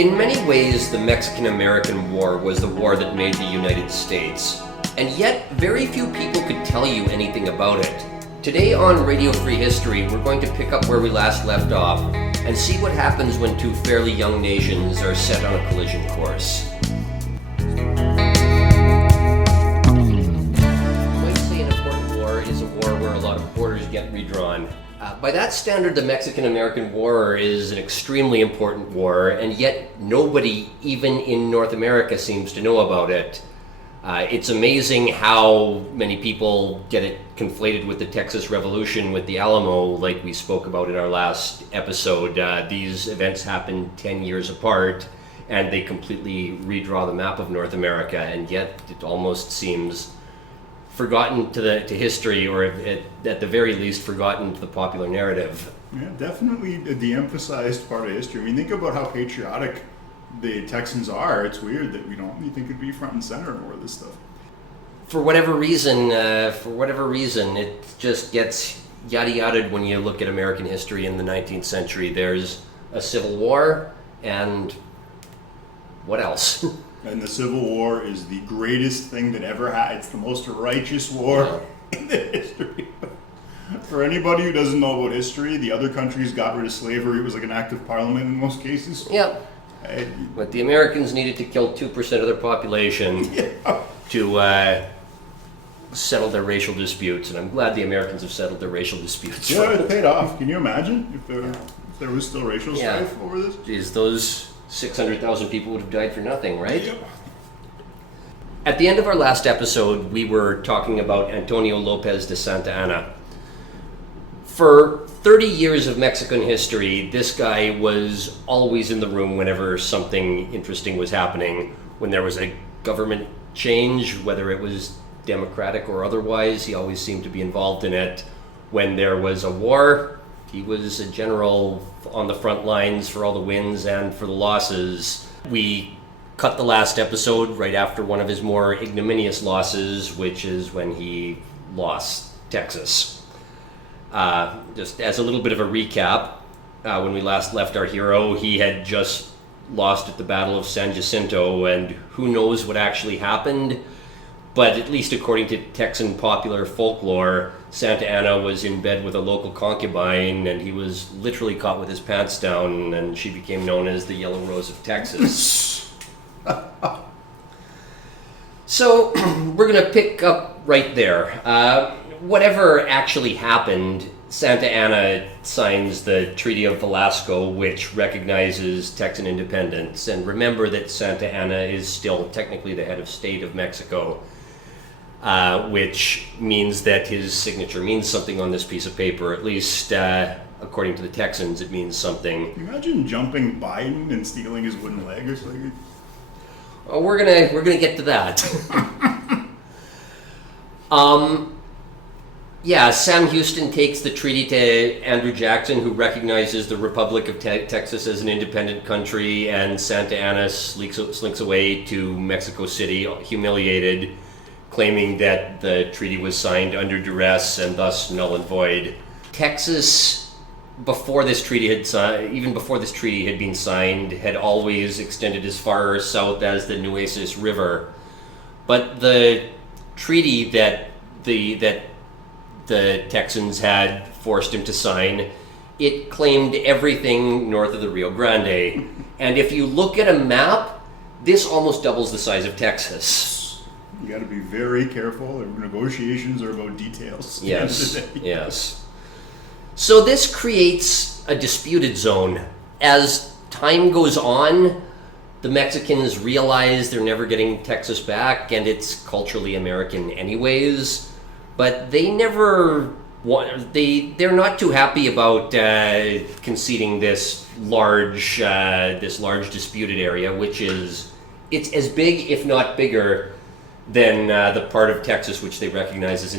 In many ways, the Mexican-American War was the war that made the United States, and yet very few people could tell you anything about it. Today on Radio Free History, we're going to pick up where we last left off and see what happens when two fairly young nations are set on a collision course. You might say an important war is a war where a lot of borders get redrawn. By that standard, the Mexican-American War is an extremely important war, and yet nobody, even in North America, seems to know about it. It's amazing how many people get it conflated with the Texas Revolution, with the Alamo, like we spoke about in our last episode. These events happened 10 years apart, and they completely redraw the map of North America, and yet it almost seems forgotten to history, or at the very least forgotten to the popular narrative. Yeah, definitely a de-emphasized part of history. I mean, think about how patriotic the Texans are. It's weird that we don't really think it'd be front and center in more of this stuff. For whatever reason, it just gets yada-yada'd when you look at American history in the 19th century. There's a civil war, and what else? And the Civil War is the greatest thing that ever happened. It's the most righteous war in the history. For anybody who doesn't know about history, the other countries got rid of slavery. It was like an act of parliament in most cases. Yep. But the Americans needed to kill 2% of their population to settle their racial disputes, and I'm glad the Americans have settled their racial disputes. Yeah, it paid off. Can you imagine if there was still racial strife over this? Geez, those 600,000 people would have died for nothing, right? Yep. At the end of our last episode, we were talking about Antonio Lopez de Santa Anna. For 30 years of Mexican history, this guy was always in the room whenever something interesting was happening. When there was a government change, whether it was democratic or otherwise, he always seemed to be involved in it. When there was a war, he was a general on the front lines for all the wins and for the losses. We cut the last episode right after one of his more ignominious losses, which is when he lost Texas. Just as a little bit of a recap, when we last left our hero, he had just lost at the Battle of San Jacinto, and who knows what actually happened, but at least according to Texan popular folklore, Santa Anna was in bed with a local concubine, and he was literally caught with his pants down, and she became known as the Yellow Rose of Texas. So we're going to pick up right there. Whatever actually happened, Santa Anna signs the Treaty of Velasco, which recognizes Texan independence. And remember that Santa Anna is still technically the head of state of Mexico, which means that his signature means something on this piece of paper. At least, according to the Texans, it means something. Can you imagine jumping Biden and stealing his wooden leg or something? Oh, we're gonna get to that. Sam Houston takes the treaty to Andrew Jackson, who recognizes the Republic of Texas as an independent country, and Santa Anna slinks away to Mexico City, humiliated, claiming that the treaty was signed under duress and thus null and void. Texas, before this treaty even before this treaty had been signed, had always extended as far south as the Nueces River. But the treaty that the Texans had forced him to sign, it claimed everything north of the Rio Grande. And if you look at a map, this almost doubles the size of Texas. You got to be very careful. Negotiations are about details. Yes. So this creates a disputed zone. As time goes on, the Mexicans realize they're never getting Texas back, and it's culturally American anyways. But they never want. They're not too happy about conceding this large disputed area, which it's as big, if not bigger, than the part of Texas which they recognize as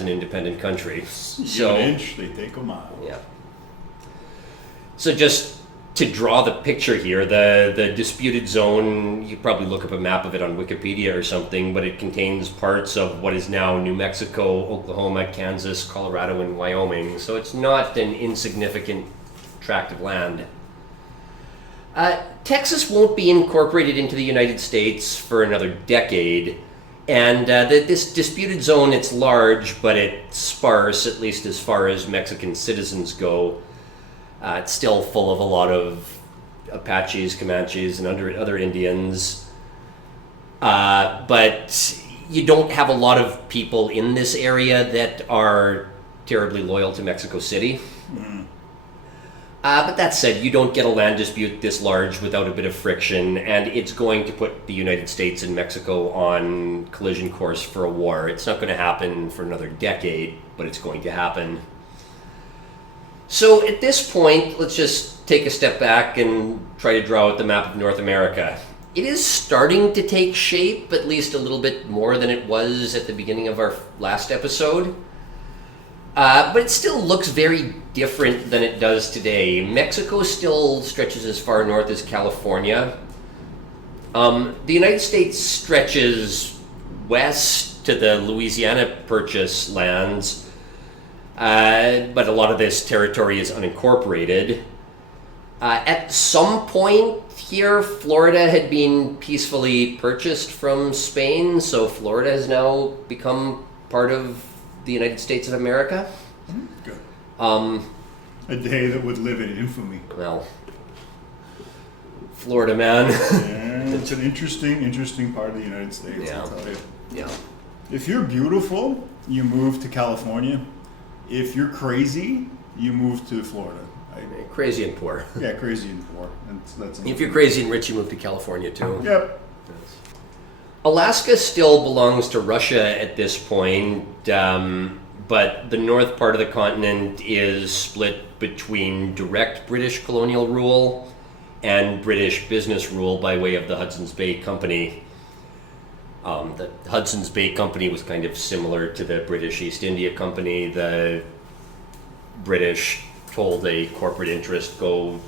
an independent country. So an inch, they take a mile. Yeah. So just to draw the picture here, the disputed zone, you probably look up a map of it on Wikipedia or something, but it contains parts of what is now New Mexico, Oklahoma, Kansas, Colorado, and Wyoming. So it's not an insignificant tract of land. Texas won't be incorporated into the United States for another decade, and this disputed zone, it's large, but it's sparse, at least as far as Mexican citizens go. It's still full of a lot of Apaches, Comanches, and other Indians. But you don't have a lot of people in this area that are terribly loyal to Mexico City. But that said, you don't get a land dispute this large without a bit of friction, and it's going to put the United States and Mexico on collision course for a war. It's not going to happen for another decade, but it's going to happen. So at this point, let's just take a step back and try to draw out the map of North America. It is starting to take shape, at least a little bit more than it was at the beginning of our last episode. But it still looks very different than it does today. Mexico still stretches as far north as California. The United States stretches west to the Louisiana Purchase lands, but a lot of this territory is unincorporated. At some point here, Florida had been peacefully purchased from Spain, so Florida has now become part of the United States of America. Good. A day that would live in infamy. Well, Florida, man. Yeah, it's an interesting part of the United States, Yeah. I'll tell you. Yeah. If you're beautiful, you move to California. If you're crazy, you move to Florida. Crazy and poor. Yeah, crazy and poor. That's If you're crazy and rich, you move to California too. Yep. Alaska still belongs to Russia at this point, but the north part of the continent is split between direct British colonial rule and British business rule by way of the Hudson's Bay Company. The Hudson's Bay Company was kind of similar to the British East India Company. The British told a corporate interest, go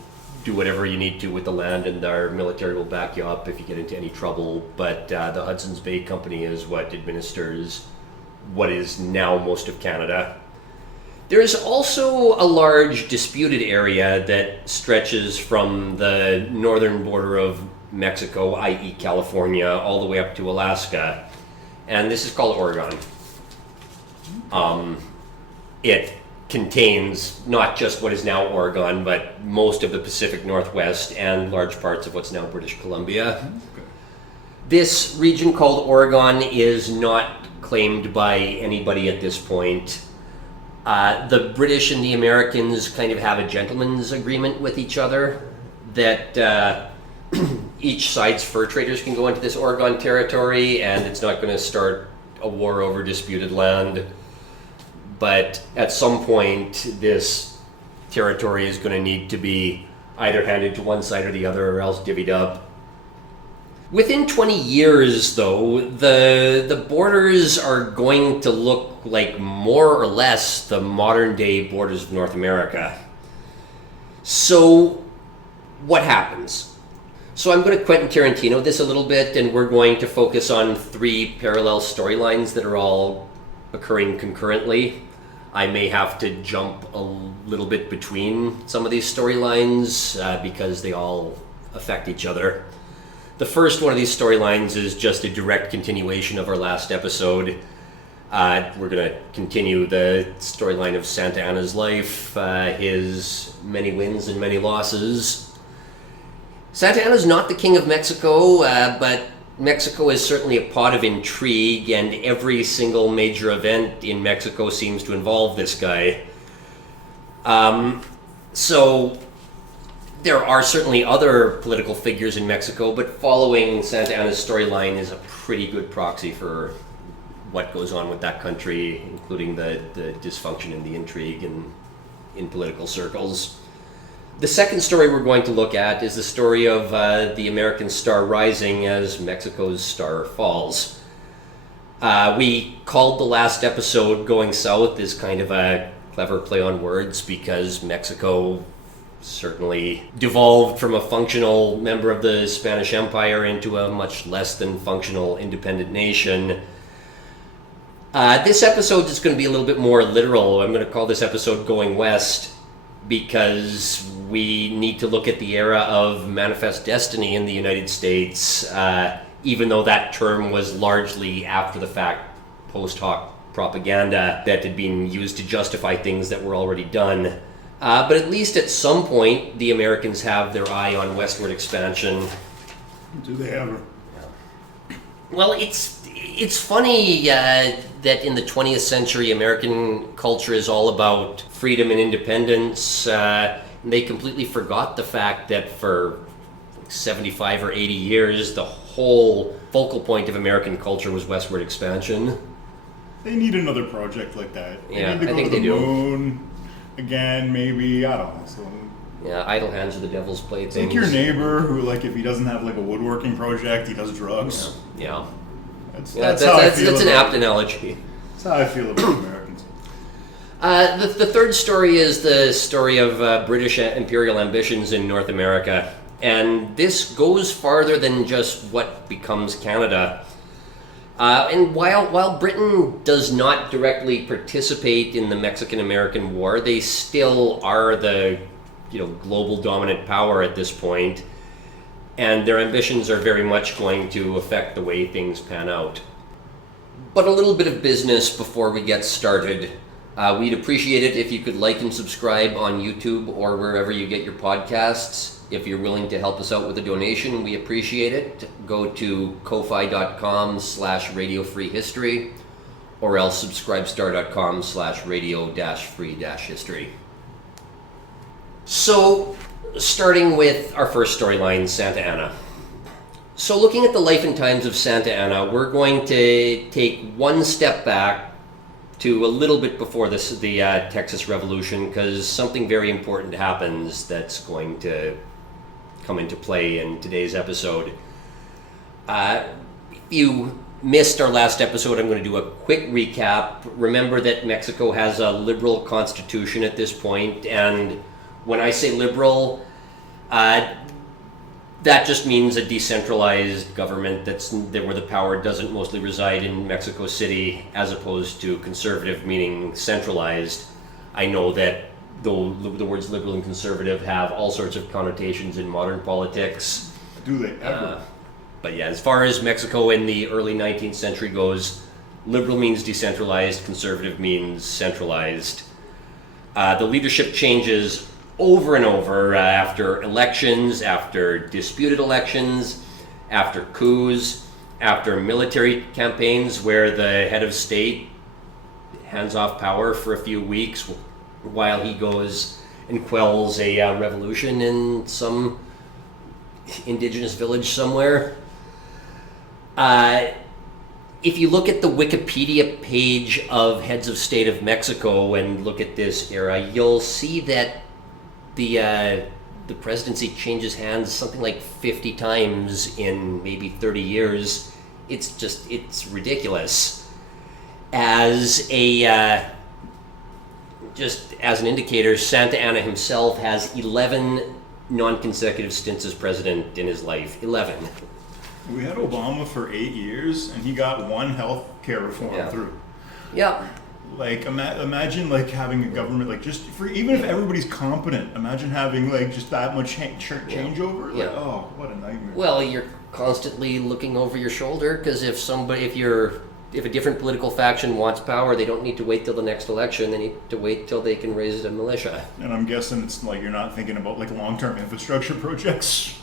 do whatever you need to with the land and our military will back you up if you get into any trouble. But the Hudson's Bay Company is what administers what is now most of Canada. There is also a large disputed area that stretches from the northern border of Mexico, i.e. California, all the way up to Alaska. And this is called Oregon. It contains not just what is now Oregon, but most of the Pacific Northwest and large parts of what's now British Columbia. This region called Oregon is not claimed by anybody at this point. The British and the Americans kind of have a gentleman's agreement with each other that each side's fur traders can go into this Oregon territory and it's not going to start a war over disputed land. But at some point, this territory is going to need to be either handed to one side or the other or else divvied up. Within 20 years, though, the borders are going to look like more or less the modern-day borders of North America. So, what happens? So I'm going to Quentin Tarantino this a little bit, and we're going to focus on 3 parallel storylines that are all occurring concurrently. I may have to jump a little bit between some of these storylines because they all affect each other. The first one of these storylines is just a direct continuation of our last episode. We're going to continue the storyline of Santa Anna's life, his many wins and many losses. Santa Anna's not the king of Mexico, but Mexico is certainly a pot of intrigue, and every single major event in Mexico seems to involve this guy. So there are certainly other political figures in Mexico, but following Santa Anna's storyline is a pretty good proxy for what goes on with that country, including the dysfunction and the intrigue in political circles. The second story we're going to look at is the story of the American star rising as Mexico's star falls. We called the last episode Going South as kind of a clever play on words because Mexico certainly devolved from a functional member of the Spanish Empire into a much less than functional independent nation. This episode is going to be a little bit more literal. I'm going to call this episode Going West because we need to look at the era of manifest destiny in the United States, even though that term was largely after the fact, post hoc propaganda that had been used to justify things that were already done. But at least at some point, the Americans have their eye on westward expansion. Do they ever? Well, it's funny that in the 20th century, American culture is all about freedom and independence. And they completely forgot the fact that for 75 or 80 years, the whole focal point of American culture was westward expansion. They need another project like that. Yeah, they need to I go think to they the do. moon again, maybe. I don't know. So, Yeah, idle hands are the devil's playthings. like your neighbor who, like, if he doesn't have like a woodworking project, he does drugs. Yeah. That's how I feel That's an about apt analogy. That's how I feel about Americans. The third story is the story of British imperial ambitions in North America. And this goes farther than just what becomes Canada. And while Britain does not directly participate in the Mexican-American War, they still are the global dominant power at this point. And their ambitions are very much going to affect the way things pan out. But a little bit of business before we get started. We'd appreciate it if you could like and subscribe on YouTube or wherever you get your podcasts. If you're willing to help us out with a donation, we appreciate it. Go to ko-fi.com/radio-free-history or else subscribestar.com/radio-free-history. So, starting with our first storyline, Santa Anna. So looking at the life and times of Santa Anna, we're going to take one step back to a little bit before the Texas Revolution, because something very important happens that's going to come into play in today's episode. If you missed our last episode, I'm going to do a quick recap. Remember that Mexico has a liberal constitution at this point, and when I say liberal, that just means a decentralized government where the power doesn't mostly reside in Mexico City, as opposed to conservative, meaning centralized. I know that though the words liberal and conservative have all sorts of connotations in modern politics. Do they ever? But yeah, as far as Mexico in the early 19th century goes, liberal means decentralized, conservative means centralized. The leadership changes over and over after elections, after disputed elections, after coups, after military campaigns where the head of state hands off power for a few weeks while he goes and quells a revolution in some indigenous village somewhere. If you look at the Wikipedia page of Heads of State of Mexico and look at this era, you'll see that the presidency changes hands something like 50 times in maybe 30 years. It's ridiculous. Just as an indicator, Santa Anna himself has 11 non-consecutive stints as president in his life. 11. We had Obama for 8 years, and he got one health care reform through. Yeah. Like, imagine like having a government like just for even if everybody's competent. Imagine having like just that much changeover. Like, oh, what a nightmare. Well, you're constantly looking over your shoulder because if a different political faction wants power, they don't need to wait till the next election. They need to wait till they can raise a militia. And I'm guessing it's like you're not thinking about like long-term infrastructure projects.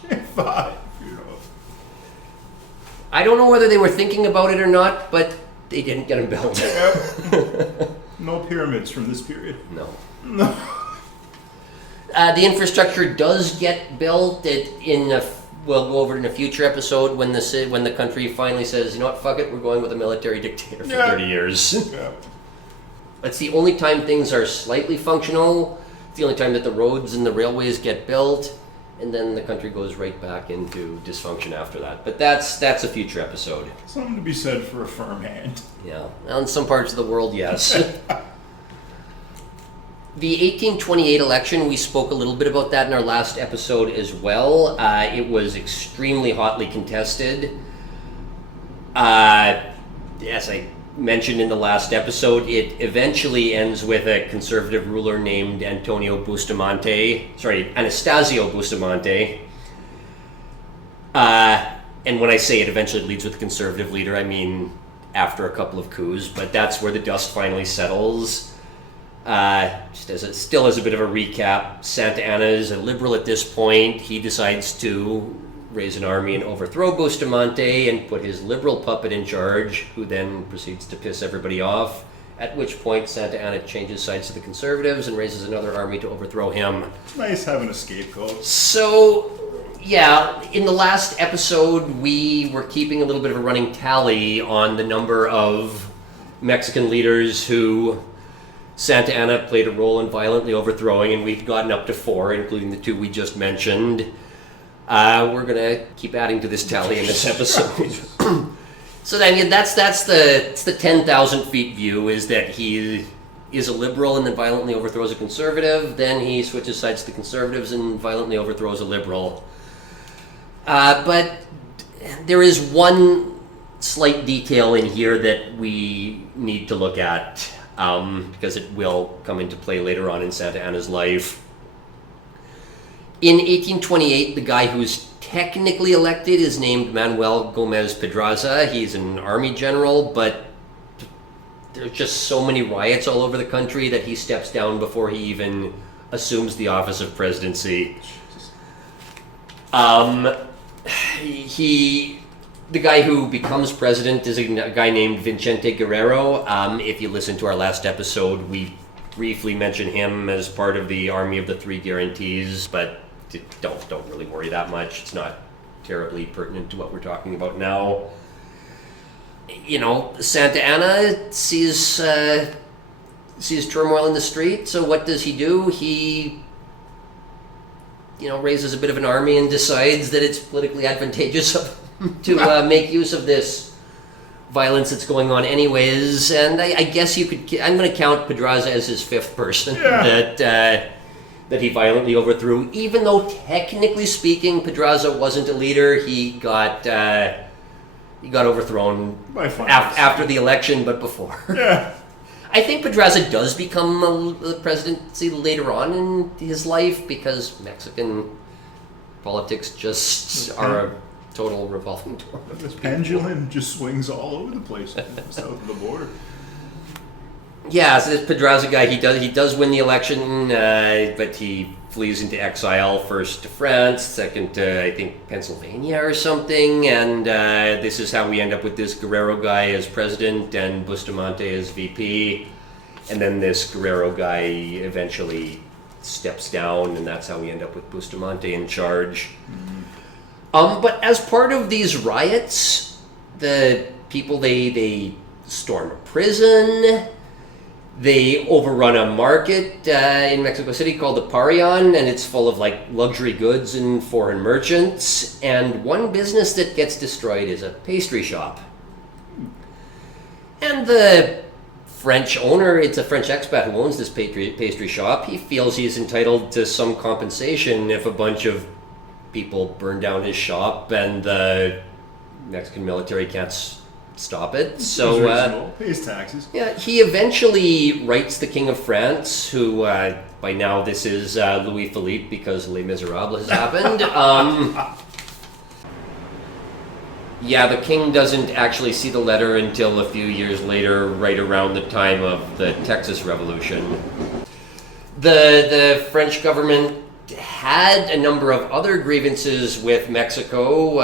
I don't know whether they were thinking about it or not, but they didn't get them built. No pyramids from this period. No. The infrastructure does get built. We'll go over it in a future episode when the country finally says, you know what, fuck it, we're going with a military dictator for 30 years. Yeah. That's the only time things are slightly functional. It's the only time that the roads and the railways get built. And then the country goes right back into dysfunction after that. But that's a future episode. Something to be said for a firm hand. Yeah, well, in some parts of the world, yes. The 1828 election, we spoke a little bit about that in our last episode as well. It was extremely hotly contested. As I mentioned in the last episode, it eventually ends with a conservative ruler named Anastasio Bustamante. And when I say it eventually leads with a conservative leader, I mean after a couple of coups, but that's where the dust finally settles. Still as a bit of a recap, Santa Anna is a liberal at this point. He decides to raise an army and overthrow Bustamante and put his liberal puppet in charge, who then proceeds to piss everybody off, at which point Santa Anna changes sides to the conservatives and raises another army to overthrow him. It's nice having a scapegoat. So, yeah, in the last episode, we were keeping a little bit of a running tally on the number of Mexican leaders who Santa Anna played a role in violently overthrowing, and we've gotten up to 4, including the 2 we just mentioned. We're going to keep adding to this tally in this episode. So, I mean, that's the 10,000 feet view, is that he is a liberal and then violently overthrows a conservative. Then he switches sides to the conservatives and violently overthrows a liberal. But there is one slight detail in here that we need to look at, because it will come into play later on in Santa Anna's life. In 1828, the guy who's technically elected is named Manuel Gomez Pedraza. He's an army general, but there's just so many riots all over the country that he steps down before he even assumes the office of presidency. The guy who becomes president is a guy named Vicente Guerrero. If you listen to our last episode, we briefly mention him as part of the Army of the Three Guarantees, but don't really worry that much. It's not terribly pertinent to what we're talking about now. You know, Santa Anna sees turmoil in the street, so what does he do? He, raises a bit of an army and decides that it's politically advantageous to make use of this violence that's going on anyways. And I guess I'm going to count Pedraza as his 5th person that he violently overthrew. Even though technically speaking, Pedraza wasn't a leader, he got overthrown after the election, but before. Yeah. I think Pedraza does become a presidency later on in his life, because Mexican politics just are a total revolving door. This pendulum just swings all over the place south of the border. Yeah, so this Pedraza guy, he does win the election, but he flees into exile, first to France, second to, I think, Pennsylvania or something, and this is how we end up with this Guerrero guy as president and Bustamante as VP, and then this Guerrero guy eventually steps down, and that's how we end up with Bustamante in charge. Mm-hmm. But as part of these riots, the people, they storm a prison. They overrun a market in Mexico City called the Parian, and it's full of luxury goods and foreign merchants. And one business that gets destroyed is a pastry shop. And the French owner, it's a French expat who owns this pastry shop, he feels he's entitled to some compensation if a bunch of people burn down his shop and the Mexican military can't stop it. So pays taxes. Yeah, he eventually writes the King of France, who by now this is Louis Philippe, because Les Miserables has happened. Yeah, the king doesn't actually see the letter until a few years later, right around the time of the Texas Revolution. The French government had a number of other grievances with Mexico.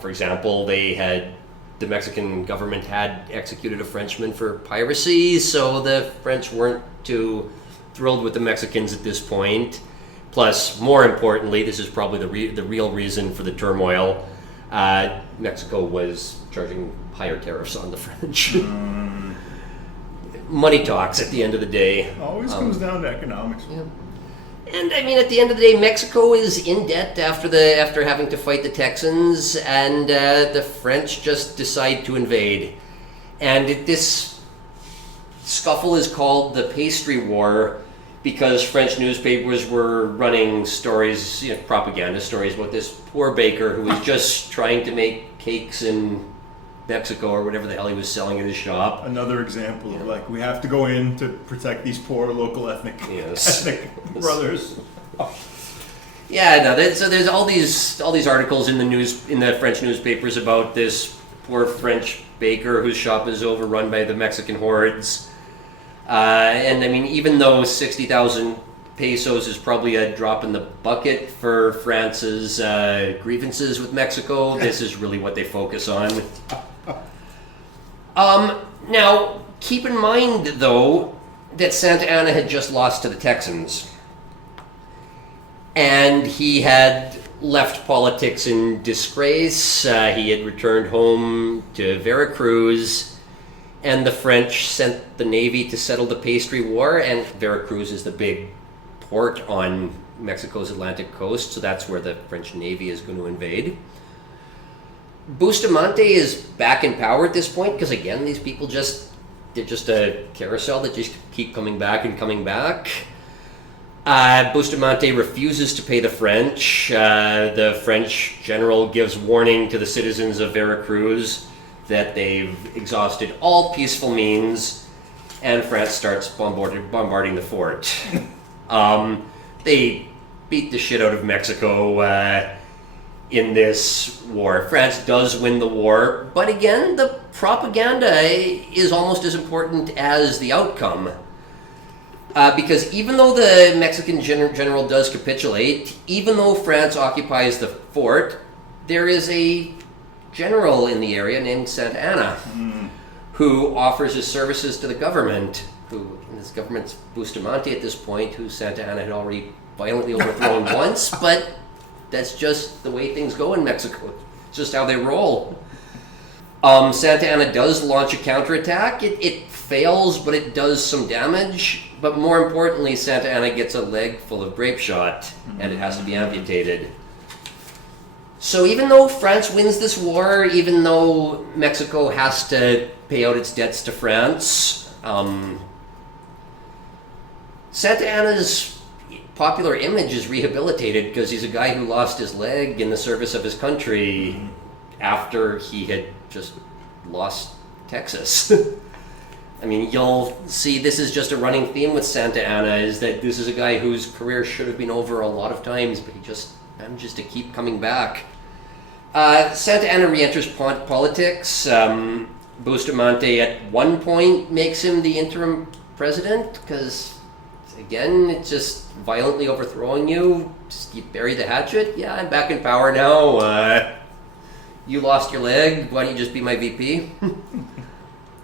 For example, the Mexican government had executed a Frenchman for piracy, so the French weren't too thrilled with the Mexicans at this point. Plus, more importantly, this is probably the real reason for the turmoil. Mexico was charging higher tariffs on the French. Money talks at the end of the day. Always comes down to economics. Yeah. And I mean, at the end of the day, Mexico is in debt after having to fight the Texans, and the French just decide to invade. And this scuffle is called the Pastry War, because French newspapers were running stories, propaganda stories about this poor baker who was just trying to make cakes and Mexico or whatever the hell he was selling at his shop. Another example of like we have to go in to protect these poor local ethnic brothers. Yeah, no. So there's all these articles in the French newspapers about this poor French baker whose shop is overrun by the Mexican hordes. And I mean, even though 60,000 pesos is probably a drop in the bucket for France's grievances with Mexico, this is really what they focus on. Now, keep in mind, though, that Santa Anna had just lost to the Texans. And he had left politics in disgrace. He had returned home to Veracruz. And the French sent the Navy to settle the Pastry War. And Veracruz is the big port on Mexico's Atlantic coast. So that's where the French Navy is going to invade. Bustamante is back in power at this point because, again, these people they're just a carousel that just keep coming back and coming back. Bustamante refuses to pay the French. The French general gives warning to the citizens of Veracruz that they've exhausted all peaceful means, and France starts bombarding the fort. They beat the shit out of Mexico in this war. France does win the war, but again, the propaganda is almost as important as the outcome. Because even though the Mexican general does capitulate, even though France occupies the fort, there is a general in the area named Santa Anna who offers his services to the government, this government's Bustamante at this point, who Santa Anna had already violently overthrown once, but that's just the way things go in Mexico. It's just how they roll. Santa Anna does launch a counterattack. It fails, but it does some damage. But more importantly, Santa Anna gets a leg full of grape shot, and it has to be amputated. So even though France wins this war, even though Mexico has to pay out its debts to France, Santa Anna's popular image is rehabilitated because he's a guy who lost his leg in the service of his country after he had just lost Texas. I mean, you'll see this is just a running theme with Santa Anna, is that this is a guy whose career should have been over a lot of times, but he just manages to keep coming back. Santa Anna re-enters politics. Bustamante at one point makes him the interim president, because, again, it's just violently overthrowing you. Just you bury the hatchet. Yeah, I'm back in power now. You lost your leg. Why don't you just be my VP?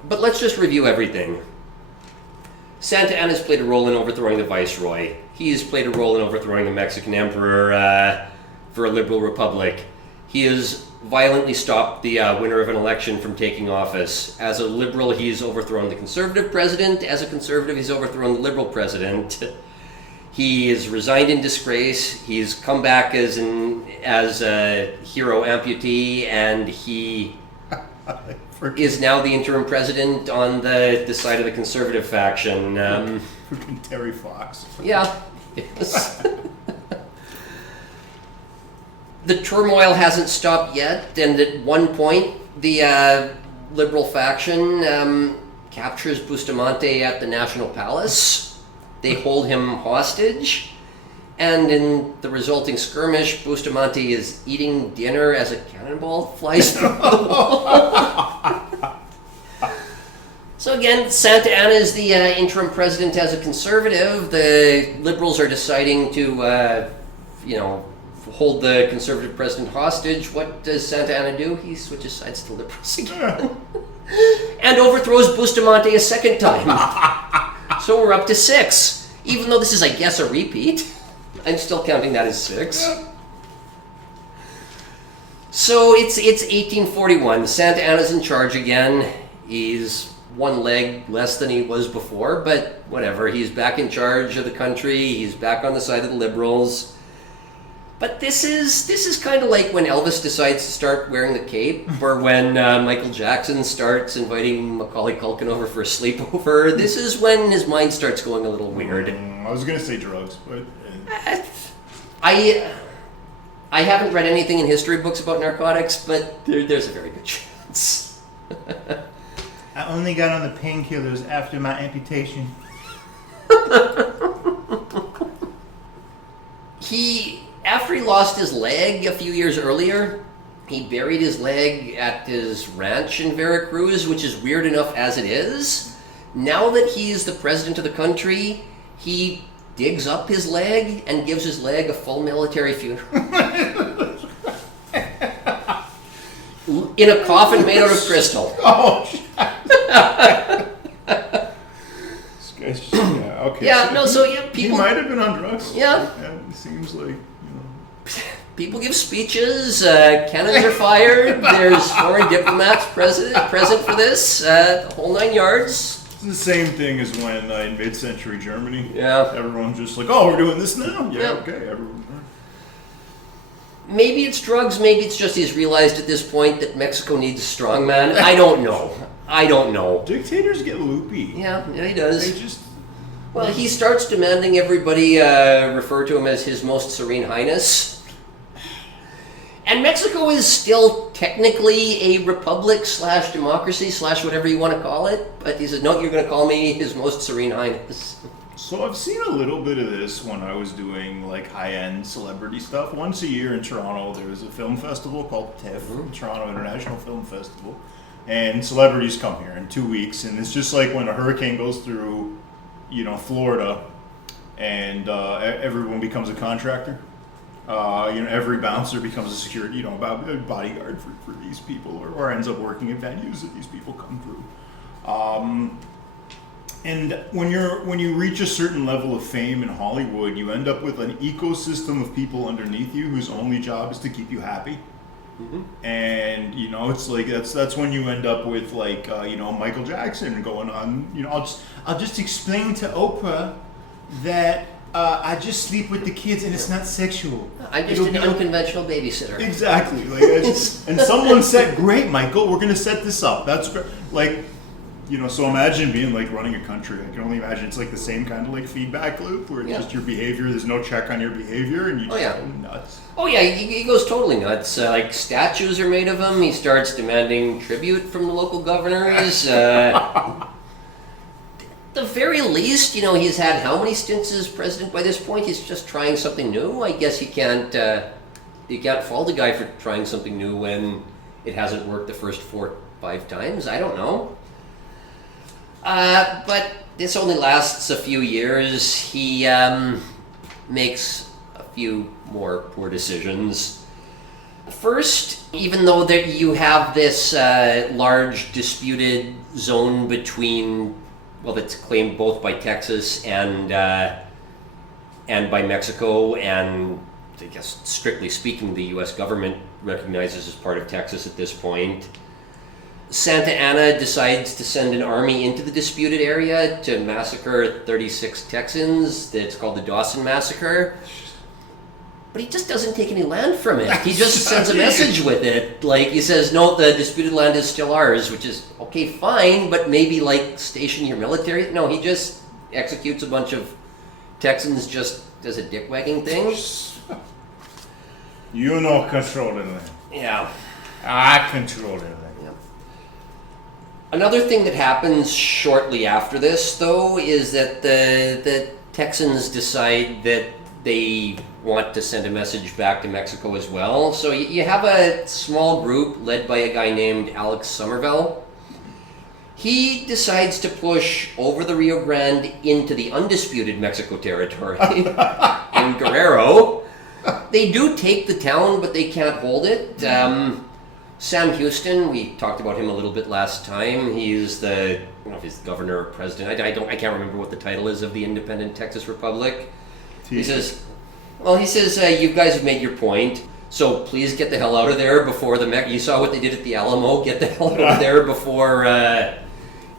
But let's just review everything. Santa Anna's played a role in overthrowing the viceroy. He's played a role in overthrowing the Mexican emperor for a liberal republic. He has violently stopped the winner of an election from taking office. As a liberal, he's overthrown the conservative president. As a conservative, he's overthrown the liberal president. He is resigned in disgrace. He's come back as a hero amputee, and he is now the interim president on the side of the conservative faction. Freaking Terry Fox. Yeah. Yes. The turmoil hasn't stopped yet, and at one point, the liberal faction captures Bustamante at the National Palace. They hold him hostage, and in the resulting skirmish, Bustamante is eating dinner as a cannonball flies through the wall. So again, Santa Anna is the interim president as a conservative. The liberals are deciding to, hold the conservative president hostage. What does Santa Anna do? He switches sides to liberals again. And overthrows Bustamante a second time. So we're up to 6. Even though this is, I guess, a repeat. I'm still counting that as 6. So it's 1841. Santa Anna's in charge again. He's one leg less than he was before, but whatever. He's back in charge of the country. He's back on the side of the liberals. But this is kind of like when Elvis decides to start wearing the cape, or when Michael Jackson starts inviting Macaulay Culkin over for a sleepover. This is when his mind starts going a little weird. I was going to say drugs, but... I haven't read anything in history books about narcotics, but there's a very good chance. I only got on the painkillers after my amputation. After he lost his leg a few years earlier, he buried his leg at his ranch in Veracruz, which is weird enough as it is. Now that he's the president of the country, he digs up his leg and gives his leg a full military funeral. In a coffin made out of crystal. Oh, shit. This guy's just, yeah, okay. Yeah, no, so yeah, He people might have been on drugs. Yeah. It seems like, people give speeches, cannons are fired, there's foreign diplomats present for this, the whole 9 yards. It's the same thing as when in mid-century Germany. Yeah. Everyone's just like, oh, we're doing this now? Yeah, Yeah. okay. Everyone. Maybe it's drugs, maybe it's just he's realized at this point that Mexico needs a strongman. I don't know. Dictators get loopy. Yeah, he does. They just. Well, he starts demanding everybody refer to him as His Most Serene Highness. And Mexico is still technically a republic / democracy / whatever you want to call it. But he said, no, you're going to call me His Most Serene Highness. So I've seen a little bit of this when I was doing like high-end celebrity stuff. Once a year in Toronto, there was a film festival called TIFF, Toronto International Film Festival, and celebrities come here in 2 weeks, and it's just like when a hurricane goes through, Florida, and everyone becomes a contractor. Every bouncer becomes a security, bodyguard for these people, or ends up working at venues that these people come through. And when you reach a certain level of fame in Hollywood, you end up with an ecosystem of people underneath you whose only job is to keep you happy. Mm-hmm. And it's like that's when you end up with like Michael Jackson going on. I'll just explain to Oprah that I just sleep with the kids and it's not sexual. I'm just an unconventional babysitter. Exactly. And someone said, "Great, Michael, we're gonna set this up." That's great. So imagine being like running a country. I can only imagine it's like the same kind of like feedback loop where it's just your behavior. There's no check on your behavior, and you just go nuts. Oh yeah, he goes totally nuts. Like statues are made of him. He starts demanding tribute from the local governors. At the very least, he's had how many stints as president by this point? He's just trying something new. I guess you can't fault a guy for trying something new when it hasn't worked the first 4 or 5 times. I don't know. But this only lasts a few years. He makes a few more poor decisions. First, even though you have this large disputed zone between, that's claimed both by Texas and by Mexico, and I guess strictly speaking, the U.S. government recognizes as part of Texas at this point. Santa Anna decides to send an army into the disputed area to massacre 36 Texans. It's called the Dawson Massacre. But he just doesn't take any land from it. He just sends a message with it. Like, he says, no, the disputed land is still ours, which is, okay, fine, but maybe, station your military. No, he just executes a bunch of Texans just as a dick-wagging thing. You control the land. Yeah. I control the land. Another thing that happens shortly after this, though, is that the Texans decide that they want to send a message back to Mexico as well. So you have a small group led by a guy named Alex Somerville. He decides to push over the Rio Grande into the undisputed Mexico territory in Guerrero. They do take the town, but they can't hold it. Sam Houston, we talked about him a little bit last time. He's I don't know if he's the governor or president. I can't remember what the title is of the independent Texas Republic. He says, you guys have made your point, so please get the hell out of there before you saw what they did at the Alamo. Get the hell out of there before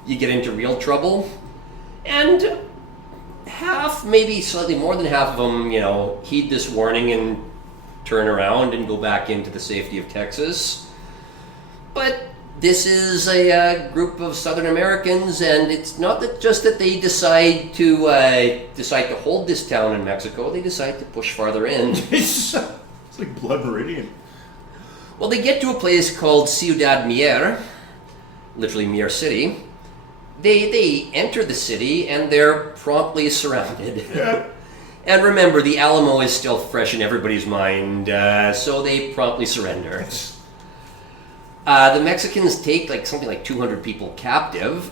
you get into real trouble. And half, maybe slightly more than half of them, heed this warning and turn around and go back into the safety of Texas. But this is a group of Southern Americans, and it's not just that they decide to hold this town in Mexico. They decide to push farther in. It's like Blood Meridian. Well, they get to a place called Ciudad Mier, literally mere city, they enter the city and they're promptly surrounded. Yeah. And remember, the Alamo is still fresh in everybody's mind, so they promptly surrender. The Mexicans take something like 200 people captive,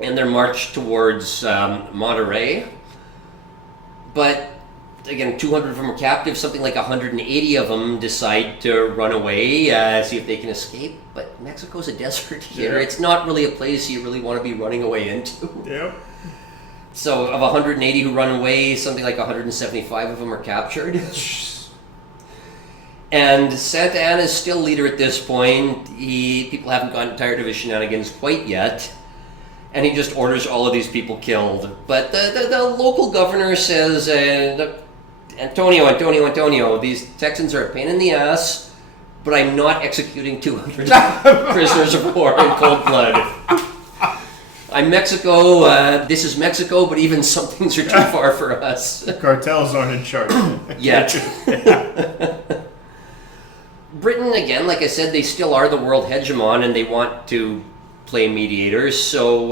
and they're marched towards Monterrey. But again, 200 of them are captive. Something like 180 of them decide to run away, see if they can escape. But Mexico's a desert here. Yeah. It's not really a place you really want to be running away into. Yep. So of 180 who run away, something like 175 of them are captured. And Santa Anna is still leader at this point. People haven't gotten tired of his shenanigans quite yet. And he just orders all of these people killed. But the local governor says, Antonio, these Texans are a pain in the ass, but I'm not executing 200 prisoners of war in cold blood. I'm Mexico, this is Mexico, but even some things are too far for us. Cartels aren't in charge Yet. Britain, again, like I said, they still are the world hegemon and they want to play mediators, so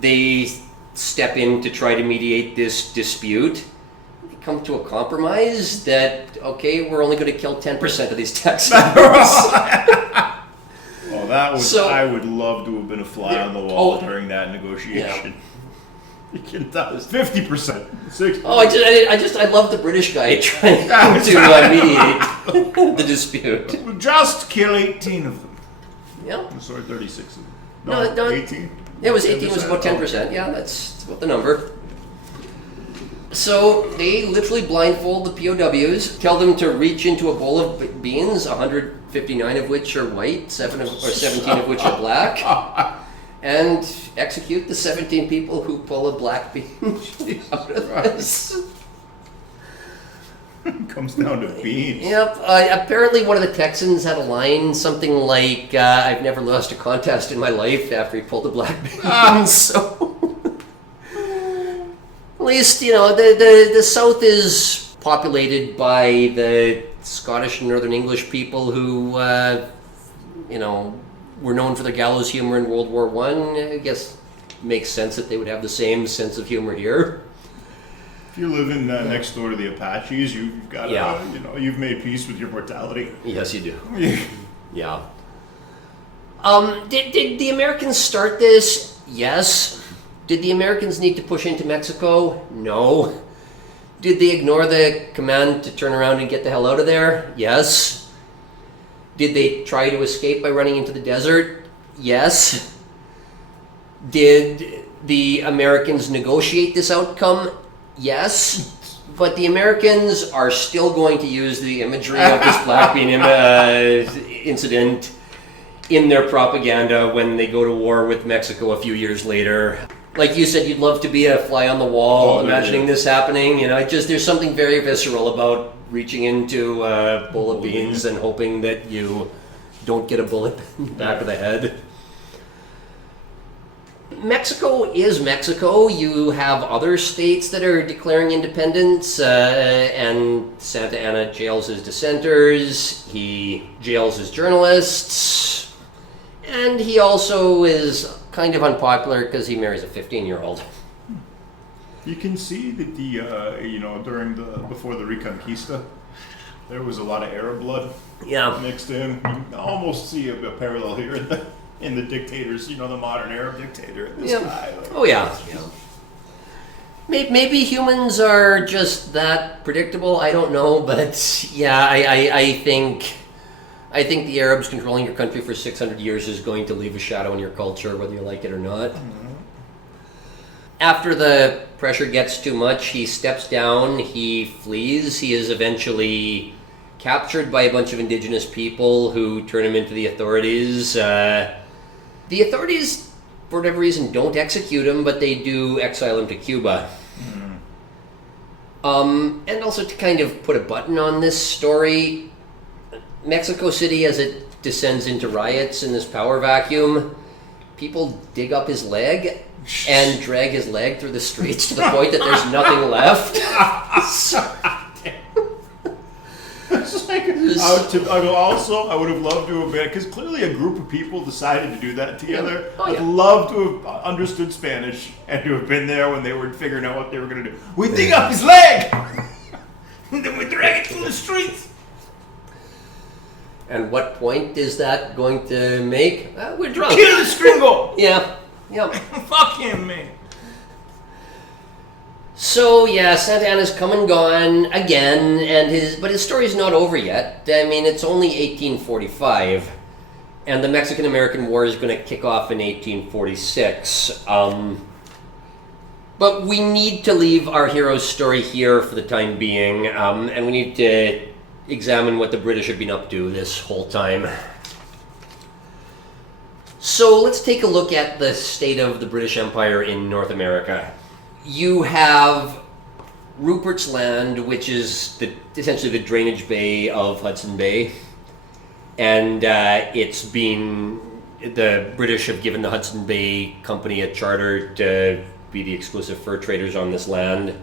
they step in to try to mediate this dispute. They come to a compromise that, okay, we're only going to kill 10% of these Texans. Oh, that was. So- I would love to have been a fly on the wall during that negotiation. You can tell it's 50%, 60%. Oh, I love the British guy trying to mediate the dispute. We'll just kill 18 of them. Yeah. I'm sorry, 36 of them. No, 18. It was 18 was about 10%. Oh. Yeah, that's about the number. So they literally blindfold the POWs, tell them to reach into a bowl of beans, 159 of which are white, 17 of which are black, and execute the 17 people who pull a black bean out of this. Comes down to beans. Yep. Apparently, one of the Texans had a line, something like, "I've never lost a contest in my life," after he pulled a black bean. So, at least the South is populated by the Scottish and Northern English people who, were known for their gallows humor in World War I. I guess makes sense that they would have the same sense of humor here. If you live in next door to the Apaches, you've got you've made peace with your mortality. Yes, you do. Yeah. Did the Americans start this? Yes. Did the Americans need to push into Mexico? No. Did they ignore the command to turn around and get the hell out of there? Yes. Did they try to escape by running into the desert? Yes. Did the Americans negotiate this outcome? Yes. But the Americans are still going to use the imagery of this black bean incident in their propaganda when they go to war with Mexico a few years later. Like you said, you'd love to be a fly on the wall, imagining this happening. There's something very visceral about reaching into a bowl of beans and hoping that you don't get a bullet in the back of the head. Mexico is Mexico. You have other states that are declaring independence, and Santa Anna jails his dissenters, he jails his journalists, and he also is kind of unpopular because he marries a 15-year-old. You can see that before the Reconquista, there was a lot of Arab blood mixed in. You can almost see a parallel here in the dictators, the modern Arab dictator. This guy. Oh yeah. Maybe humans are just that predictable. I don't know, but yeah, I think the Arabs controlling your country for 600 years is going to leave a shadow in your culture, whether you like it or not. Mm-hmm. After the pressure gets too much, he steps down, he flees. He is eventually captured by a bunch of indigenous people who turn him into the authorities. The authorities, for whatever reason, don't execute him, but they do exile him to Cuba. Mm-hmm. And also to kind of put a button on this story, Mexico City, as it descends into riots in this power vacuum, people dig up his leg and drag his leg through the streets to the point that there's nothing left. It's like, I would have loved to have been, because clearly a group of people decided to do that together. Oh, yeah. I'd love to have understood Spanish and to have been there when they were figuring out what they were going to do. We dig up his leg! And then we drag it through the streets! And what point is that going to make? We're drunk. Kill the Stringo! Yeah. Yep. Fuck him, man. So yeah, Santa Anna's come and gone again, and his story's not over yet. I mean, it's only 1845, and the Mexican-American War is going to kick off in 1846. But we need to leave our hero's story here for the time being, and we need to examine what the British have been up to this whole time. So let's take a look at the state of the British Empire in North America. You have Rupert's Land, which is essentially the drainage bay of Hudson Bay, and the British have given the Hudson Bay Company a charter to be the exclusive fur traders on this land.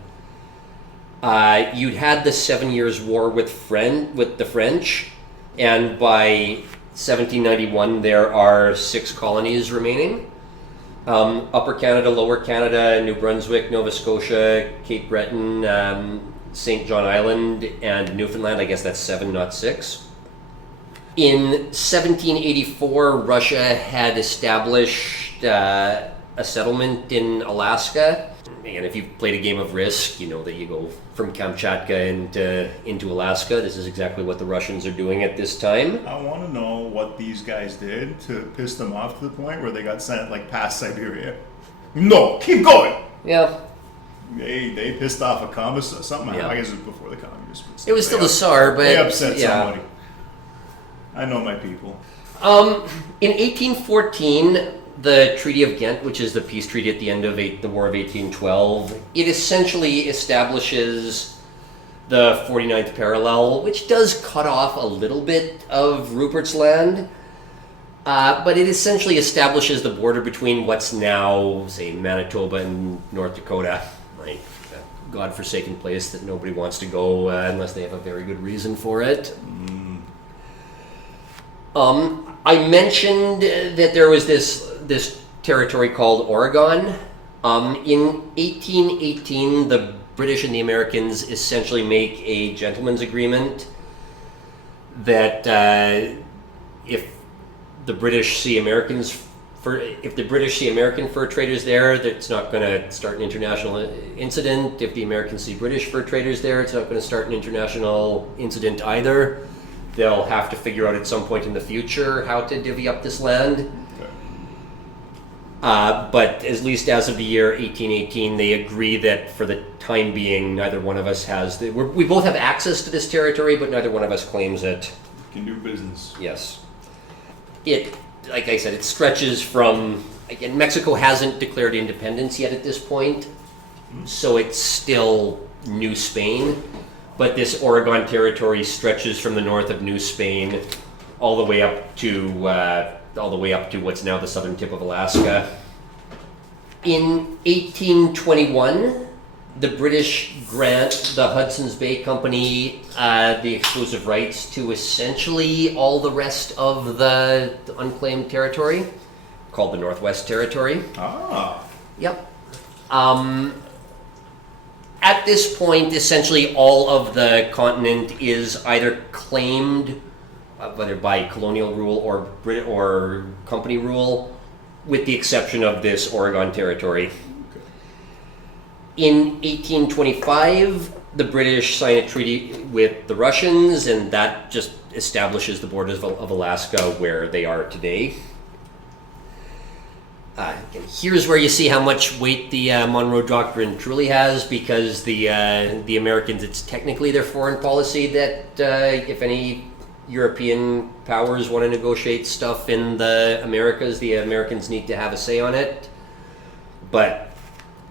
You'd had the 7 Years' War with the French, and by 1791 there are 6 colonies remaining. Upper Canada, Lower Canada, New Brunswick, Nova Scotia, Cape Breton, St. John Island, and Newfoundland. I guess that's 7, not 6. In 1784, Russia had established a settlement in Alaska. And if you've played a game of Risk, you know that you go from Kamchatka into Alaska. This is exactly what the Russians are doing at this time. I want to know what these guys did to piss them off to the point where they got sent like past Siberia. No, keep going. Yeah. They pissed off a commissar. Something. Yeah. I guess it was before the communists. It was still the Tsar, but they upset yeah. somebody. I know my people. In 1814, the Treaty of Ghent, which is the peace treaty at the end of the War of 1812, it essentially establishes the 49th parallel, which does cut off a little bit of Rupert's Land, but it essentially establishes the border between what's now, say, Manitoba and North Dakota, right? A godforsaken place that nobody wants to go unless they have a very good reason for it. I mentioned that there was this territory called Oregon. In 1818, the British and the Americans essentially make a gentleman's agreement that if the British see American fur traders there, that's not going to start an international incident. If the Americans see British fur traders there, it's not going to start an international incident either. They'll have to figure out at some point in the future how to divvy up this land. But at least as of the year 1818, they agree that for the time being, neither one of us has... we both have access to this territory, but neither one of us claims it. Can do business. Yes. Like I said, it stretches from... Again, Mexico hasn't declared independence yet at this point, so it's still New Spain. But this Oregon territory stretches from the north of New Spain all the way up to what's now the southern tip of Alaska. In 1821, the British grant the Hudson's Bay Company the exclusive rights to essentially all the rest of the unclaimed territory, called the Northwest Territory. Ah. Yep. At this point, essentially all of the continent is either claimed, whether by colonial rule or company rule, with the exception of this Oregon Territory. Okay. In 1825, the British sign a treaty with the Russians, and that just establishes the borders of Alaska where they are today. Here's where you see how much weight the Monroe Doctrine truly has, because the Americans, it's technically their foreign policy that if any European powers want to negotiate stuff in the Americas Americans need to have a say on it. But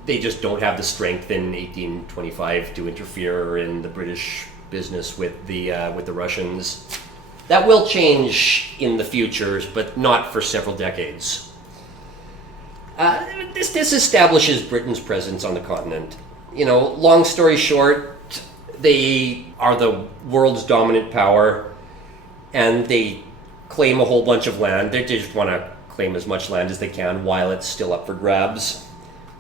they just don't have the strength in 1825 to interfere in the British business with the Russians. That will change in the future, but not for several decades. This establishes Britain's presence on the continent. You know, long story short, They are the world's dominant power, and they claim a whole bunch of land. They just want to claim as much land as they can while it's still up for grabs.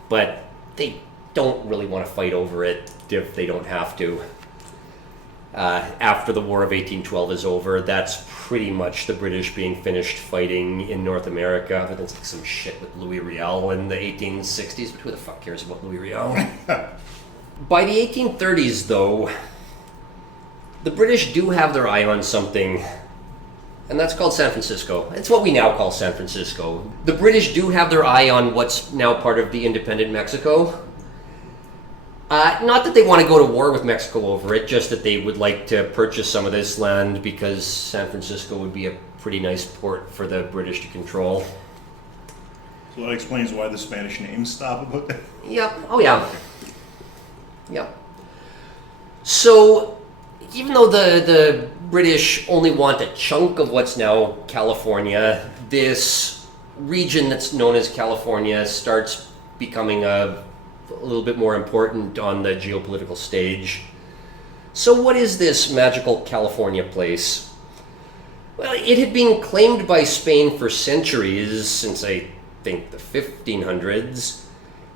But they don't really want to fight over it if they don't have to. After the War of 1812 is over, that's pretty much the British being finished fighting in North America, other than like some shit with Louis Riel in the 1860s, but who the fuck cares about Louis Riel? By the 1830s, though, the British do have their eye on something, and that's called San Francisco. It's what we now call San Francisco. The British do have their eye on what's now part of the independent Mexico. Not that they want to go to war with Mexico over it, just that they would like to purchase some of this land because San Francisco would be a pretty nice port for the British to control. So that explains why the Spanish names stop about that. Yep. Oh, yeah. Yep. So, even though the British only want a chunk of what's now California, this region that's known as California starts becoming a little bit more important on the geopolitical stage. So what is this magical California place? Well, it had been claimed by Spain for centuries, since I think the 1500s,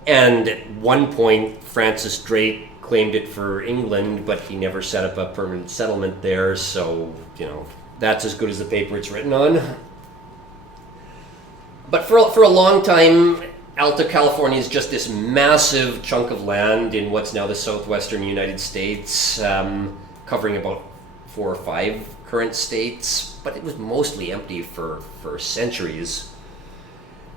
and at one point Francis Drake claimed it for England, but he never set up a permanent settlement there, so, that's as good as the paper it's written on. But for a long time, Alta California is just this massive chunk of land in what's now the southwestern United States, covering about 4 or 5 current states, but it was mostly empty for centuries.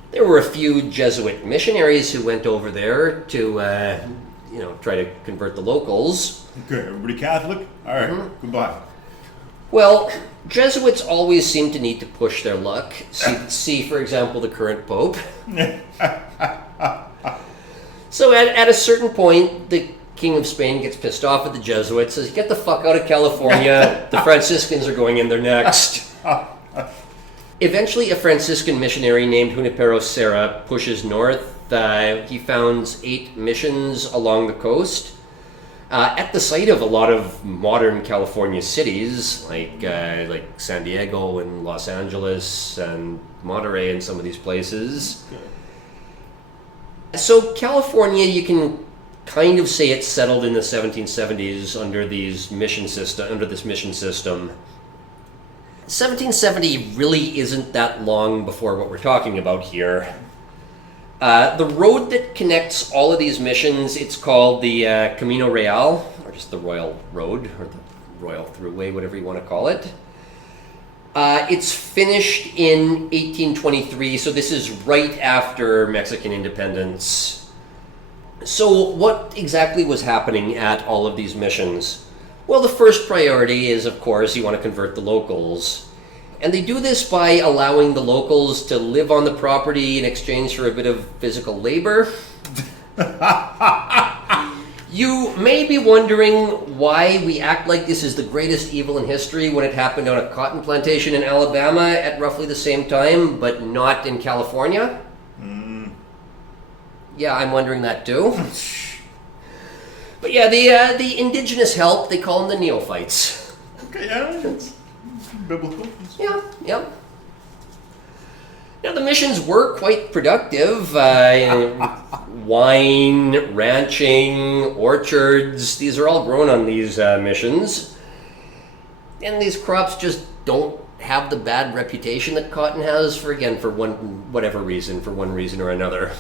There were a few Jesuit missionaries who went over there to, try to convert the locals. Okay, everybody Catholic? All right, Goodbye. Well, Jesuits always seem to need to push their luck. See, for example, the current Pope. So at a certain point, the King of Spain gets pissed off at the Jesuits, says, "Get the fuck out of California. The Franciscans are going in there next." Eventually, a Franciscan missionary named Junipero Serra pushes north. He founds 8 missions along the coast, at the site of a lot of modern California cities, like San Diego and Los Angeles and Monterey and some of these places. So California, you can kind of say it's settled in the 1770s under this mission system. 1770 really isn't that long before what we're talking about here. The road that connects all of these missions, it's called the Camino Real, or just the Royal Road, or the Royal Thruway, whatever you want to call it. It's finished in 1823, so this is right after Mexican independence. So what exactly was happening at all of these missions? Well, the first priority is, of course, you want to convert the locals. And they do this by allowing the locals to live on the property in exchange for a bit of physical labor. You may be wondering why we act like this is the greatest evil in history when it happened on a cotton plantation in Alabama at roughly the same time, but not in California. Yeah, I'm wondering that too. But yeah, the indigenous help, they call them the neophytes. Okay, yeah, it's biblical. Yeah. Now, the missions were quite productive. Wine, ranching, orchards, these are all grown on these missions. And these crops just don't have the bad reputation that cotton has for one reason or another.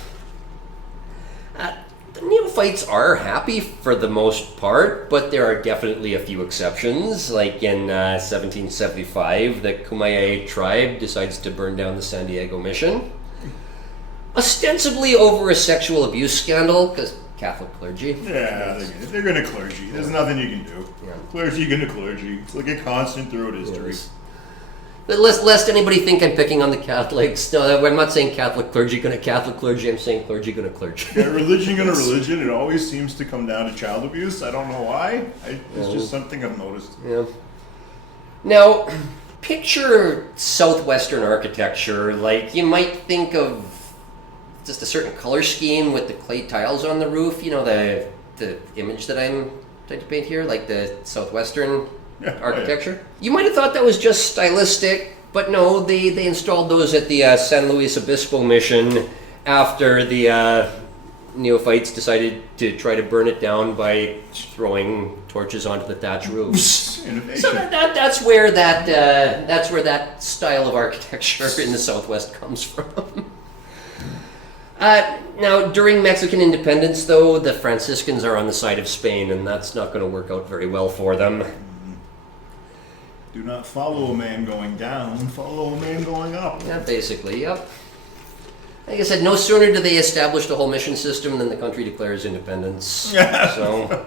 The neophytes are happy for the most part, but there are definitely a few exceptions. Like in 1775, the Kumeyaay tribe decides to burn down the San Diego mission, ostensibly over a sexual abuse scandal, because Catholic clergy. Yeah, they're going to clergy. There's nothing you can do. Yeah. Clergy going to clergy. It's like a constant throughout history. Yes. Lest anybody think I'm picking on the Catholics. No, I'm not saying Catholic clergy gonna Catholic clergy. I'm saying clergy gonna clergy. Yeah, religion gonna religion. It always seems to come down to child abuse. I don't know why. It's just something I've noticed. Yeah. Now, picture southwestern architecture. Like, you might think of just a certain color scheme with the clay tiles on the roof. You know, the image that I'm tried to paint here, like the southwestern Yeah, architecture. You might have thought that was just stylistic, but no, they installed those at the San Luis Obispo mission after the neophytes decided to try to burn it down by throwing torches onto the thatch roofs. Innovation. So that's where that style of architecture in the Southwest comes from. Now, during Mexican independence, though, the Franciscans are on the side of Spain, and that's not going to work out very well for them. Do not follow a man going down, follow a man going up. Yeah, basically, yep. Like I said, no sooner do they establish the whole mission system than the country declares independence. So,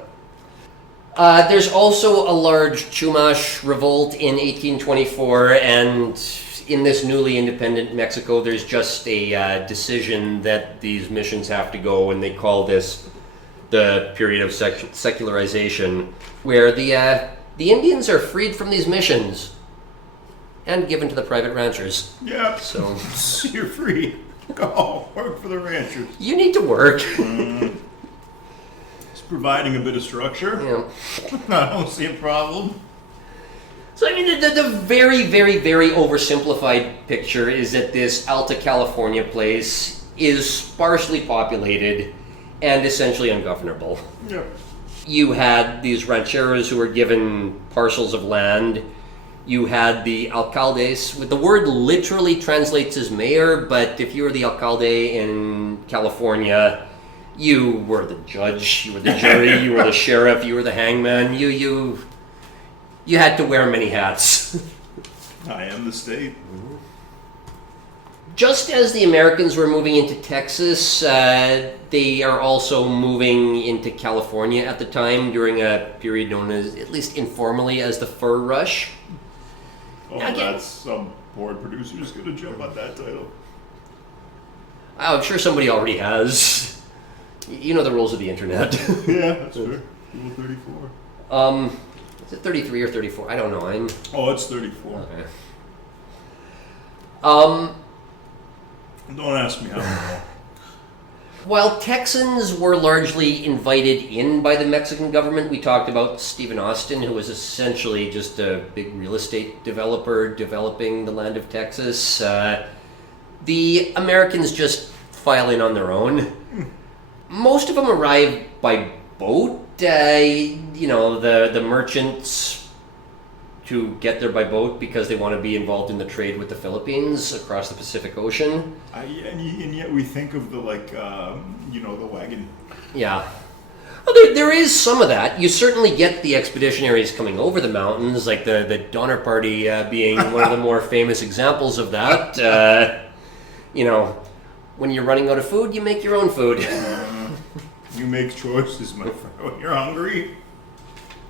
there's also a large Chumash revolt in 1824, and in this newly independent Mexico, there's just a decision that these missions have to go, and they call this the period of secularization, where the Indians are freed from these missions and given to the private ranchers. Yeah. So You're free. Go work for the ranchers. you need to work. It's providing a bit of structure. Yeah. I don't see a problem. So, I mean, the very, very, very oversimplified picture is that this Alta California place is sparsely populated and essentially ungovernable. Yeah. You had these rancheros who were given parcels of land. You had the alcaldes. The word literally translates as mayor, but if you were the alcalde in California, you were the judge, you were the jury, you were the sheriff, you were the hangman. You had to wear many hats. I am the state. Just as the Americans were moving into Texas, they are also moving into California at the time during a period known as, at least informally, as the Fur Rush. Oh, Again- that's some board producer's gonna jump on that title. Oh, I'm sure somebody already has. You know the rules of the internet. Yeah, that's fair. Rule 34. Is it 33 or 34? I don't know. Oh, it's 34. Okay. Don't ask me how I know. While Texans were largely invited in by the Mexican government, we talked about Stephen Austin, who was essentially just a big real estate developer developing the land of Texas. The Americans just file in on their own. Most of them arrive by boat. The merchants to get there by boat because they want to be involved in the trade with the Philippines across the Pacific Ocean. And yet we think of the the wagon. Yeah. Well, there is some of that. You certainly get the expeditionaries coming over the mountains, like the Donner Party being one of the more famous examples of that. When you're running out of food, you make your own food. You make choices, my friend. When you're hungry,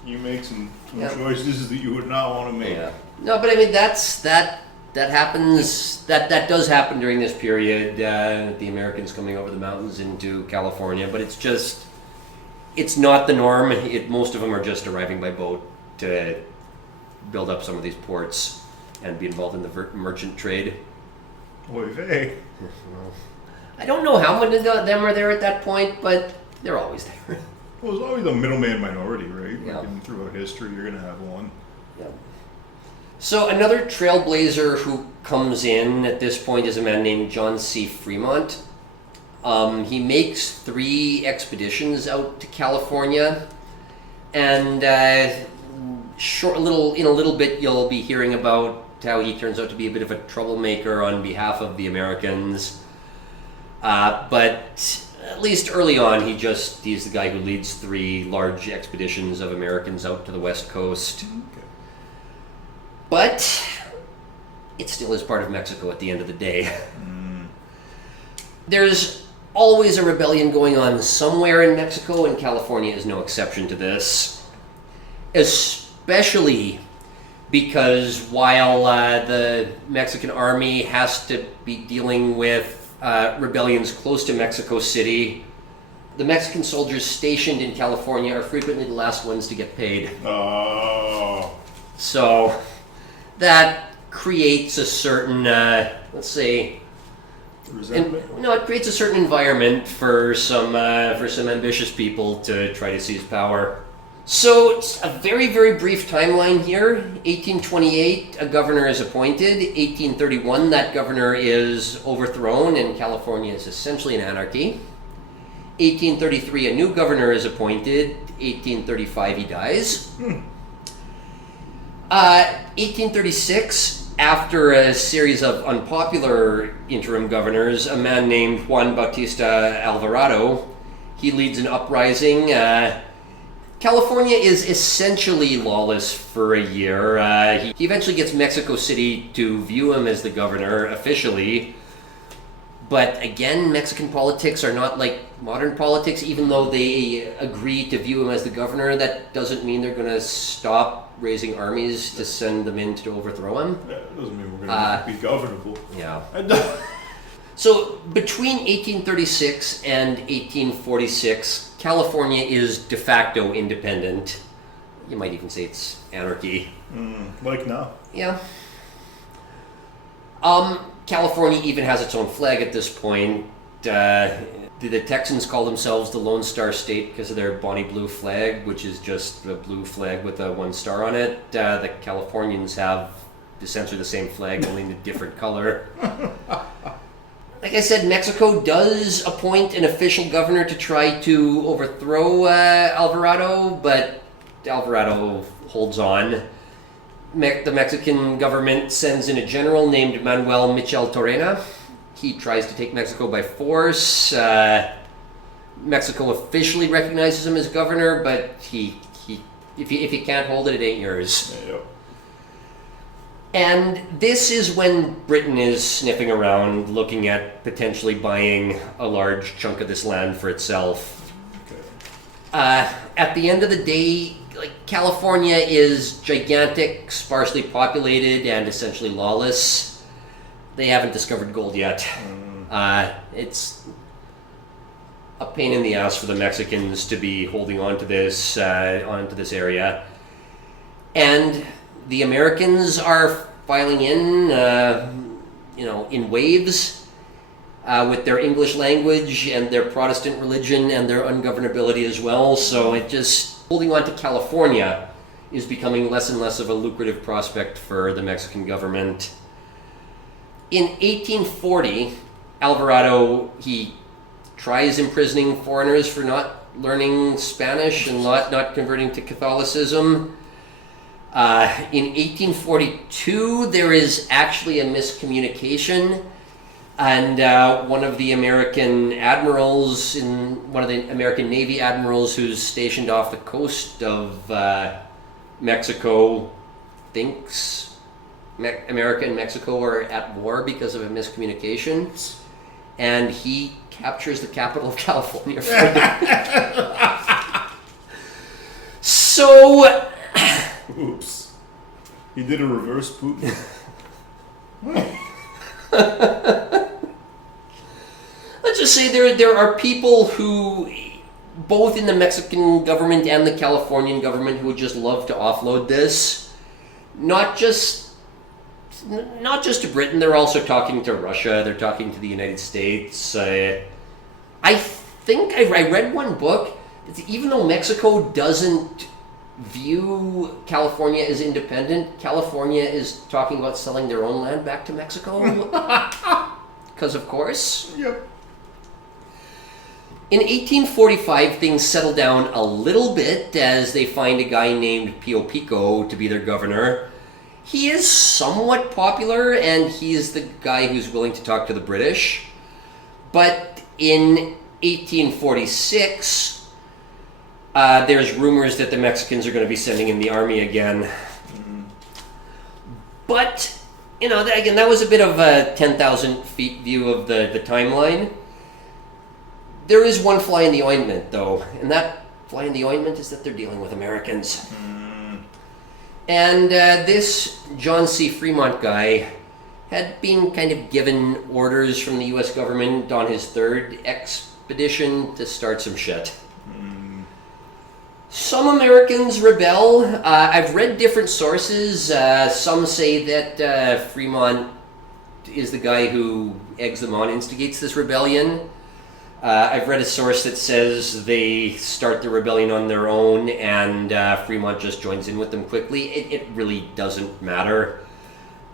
you make some Yeah. choices that you would not want to make. Yeah. No, but I mean that happens. That does happen during this period. The Americans coming over the mountains into California, but it's not the norm. Most of them are just arriving by boat to build up some of these ports and be involved in the merchant trade. Oy vey. I don't know how many of them are there at that point, but they're always there. Well, there's always a middleman minority, right? Yeah. Throughout history, you're going to have one. Yeah. So another trailblazer who comes in at this point is a man named John C. Fremont. He makes 3 expeditions out to California, and in a little bit you'll be hearing about how he turns out to be a bit of a troublemaker on behalf of the Americans. But at least early on, he's the guy who leads 3 large expeditions of Americans out to the West Coast. Okay. But it still is part of Mexico at the end of the day. There's always a rebellion going on somewhere in Mexico, and California is no exception to this. Especially because while the Mexican army has to be dealing with rebellions close to Mexico City, the Mexican soldiers stationed in California are frequently the last ones to get paid. Oh. So that creates a certain, Resentment. it creates a certain environment for some ambitious people to try to seize power. So it's a very, very brief timeline here. 1828, a governor is appointed. 1831, that governor is overthrown and California is essentially in anarchy. 1833, a new governor is appointed. 1835, he dies. 1836, after a series of unpopular interim governors, a man named Juan Bautista Alvarado, he leads an uprising. California is essentially lawless for a year. He eventually gets Mexico City to view him as the governor officially. But again, Mexican politics are not like modern politics. Even though they agree to view him as the governor, that doesn't mean they're going to stop raising armies to send them in to overthrow him. Yeah, it doesn't mean we're going to be governable. Yeah. So between 1836 and 1846, California is de facto independent. You might even say it's anarchy. Like now. Yeah. California even has its own flag at this point. The Texans call themselves the Lone Star State because of their Bonnie Blue flag, which is just a blue flag with a one star on it. The Californians have essentially the same flag, only in a different color. Like I said, Mexico does appoint an official governor to try to overthrow Alvarado, but Alvarado holds on. The Mexican government sends in a general named Manuel Michel Torena. He tries to take Mexico by force. Mexico officially recognizes him as governor, but if he can't hold it, it ain't yours. Yeah. And this is when Britain is sniffing around, looking at potentially buying a large chunk of this land for itself. Okay. At the end of the day, California is gigantic, sparsely populated, and essentially lawless. They haven't discovered gold yet. It's a pain in the ass for the Mexicans to be holding on to this area. And the Americans are filing in, in waves with their English language and their Protestant religion and their ungovernability as well. So holding on to California is becoming less and less of a lucrative prospect for the Mexican government. In 1840, Alvarado, he tries imprisoning foreigners for not learning Spanish and not converting to Catholicism. In 1842, there is actually a miscommunication, and one of the American admirals, one of the American Navy admirals who's stationed off the coast of Mexico, thinks America and Mexico are at war because of a miscommunication, and he captures the capital of California for them. So... Oops. He did a reverse Putin. Let's just say there are people who, both in the Mexican government and the Californian government, who would just love to offload this. Not just to Britain, they're also talking to Russia, they're talking to the United States. I think I read one book, even though Mexico doesn't view California as independent, California is talking about selling their own land back to Mexico. Because of course. Yep. In 1845, things settle down a little bit as they find a guy named Pio Pico to be their governor. He is somewhat popular, and he is the guy who's willing to talk to the British. But in 1846, there's rumors that the Mexicans are going to be sending in the army again. But, again, that was a bit of a 10,000 feet view of the timeline. There is one fly in the ointment, though, and that fly in the ointment is that they're dealing with Americans. And this John C. Fremont guy had been kind of given orders from the U.S. government on his third expedition to start some shit. Some Americans rebel. I've read different sources. Some say that Fremont is the guy who eggs them on, instigates this rebellion. I've read a source that says they start the rebellion on their own and Fremont just joins in with them quickly. It really doesn't matter.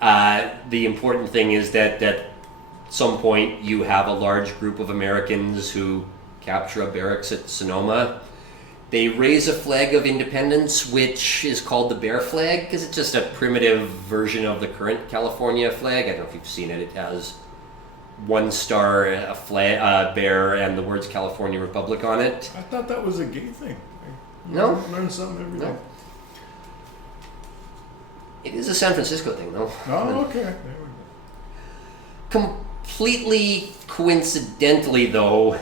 The important thing is that at some point you have a large group of Americans who capture a barracks at Sonoma. They raise a flag of independence, which is called the Bear Flag, because it's just a primitive version of the current California flag. I don't know if you've seen it. It has one star, a flag, bear, and the words California Republic on it. I thought that was a gay thing. No. Learn something every day. No. It is a San Francisco thing, though. Oh, okay. There we go. Completely coincidentally, though,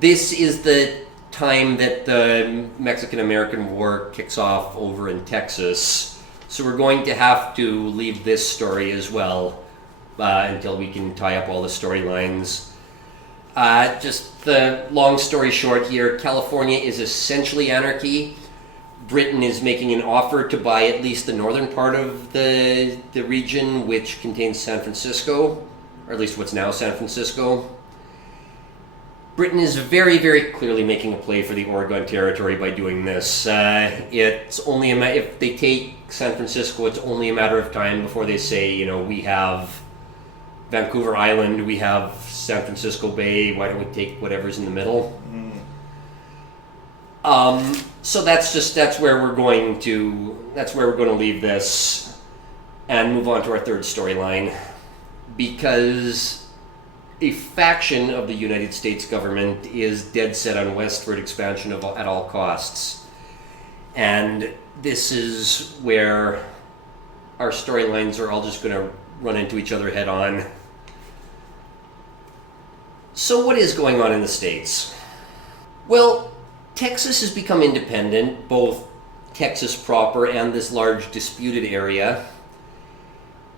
this is the time that the Mexican-American War kicks off over in Texas. So we're going to have to leave this story as well until we can tie up all the storylines. Just the long story short here, California is essentially anarchy. Britain is making an offer to buy at least the northern part of the region, which contains San Francisco, or at least what's now San Francisco. Britain is very, very clearly making a play for the Oregon Territory by doing this. It's only if they take San Francisco, it's only a matter of time before they say, you know, we have Vancouver Island, we have San Francisco Bay, why don't we take whatever's in the middle? So that's where we're going to leave this and move on to our third storyline, because a faction of the United States government is dead set on westward expansion at all costs. And this is where our storylines are all just going to run into each other head on. So what is going on in the States? Well, Texas has become independent, both Texas proper and this large disputed area.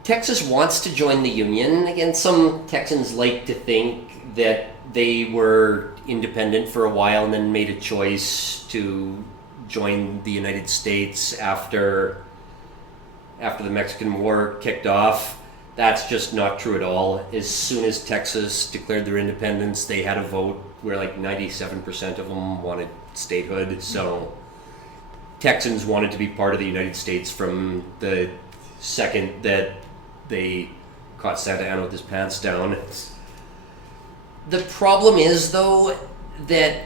Texas wants to join the Union. Again, some Texans like to think that they were independent for a while and then made a choice to join the United States after the Mexican War kicked off. That's just not true at all. As soon as Texas declared their independence, they had a vote where like 97% of them wanted statehood. So Texans wanted to be part of the United States from the second that they caught Santa Anna with his pants down. The problem is, though, that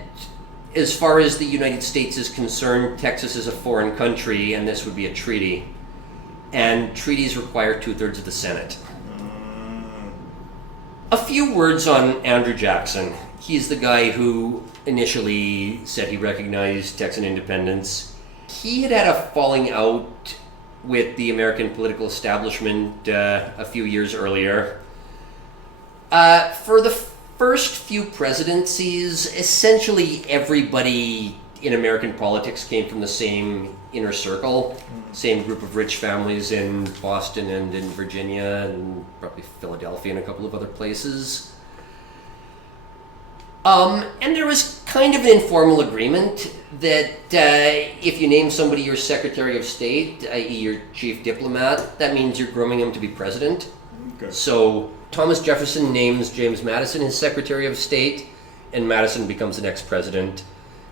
as far as the United States is concerned, Texas is a foreign country, and this would be a treaty. And treaties require 2/3 of the Senate. A few words on Andrew Jackson. He's the guy who initially said he recognized Texan independence. He had a falling out with the American political establishment a few years earlier. For the first few presidencies, essentially everybody in American politics came from the same inner circle, same group of rich families in Boston and in Virginia and probably Philadelphia and a couple of other places. And there was kind of an informal agreement that if you name somebody your Secretary of State, i.e. your chief diplomat, that means you're grooming him to be president. Okay. So Thomas Jefferson names James Madison his Secretary of State, and Madison becomes the next president.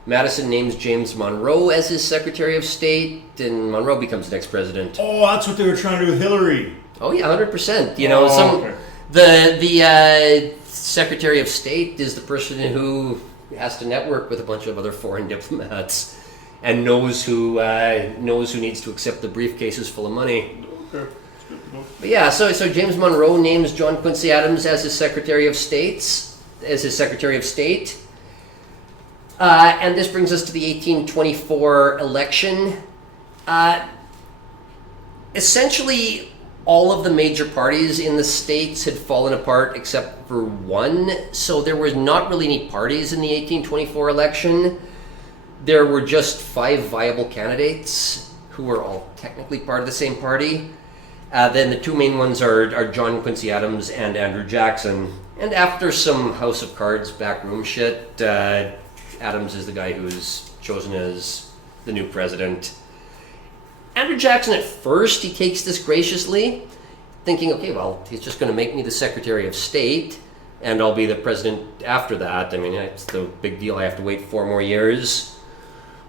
Madison names James Monroe as his Secretary of State, and Monroe becomes the next president. Oh, that's what they were trying to do with Hillary. Oh yeah, 100%. You know, okay. the Secretary of State is the person who has to network with a bunch of other foreign diplomats and knows who needs to accept the briefcases full of money. Okay. But yeah, so James Monroe names John Quincy Adams as his Secretary of State, and this brings us to the 1824 election. Essentially, all of the major parties in the states had fallen apart except for one, so there was not really any parties in the 1824 election. There were just 5 viable candidates who were all technically part of the same party. Then the 2 main ones are John Quincy Adams and Andrew Jackson. And after some House of Cards backroom shit, Adams is the guy who's chosen as the new president. Andrew Jackson, at first, he takes this graciously, thinking, okay, well, he's just going to make me the Secretary of State. and I'll be the president after that. I mean, it's the big deal. I have to wait 4 more years.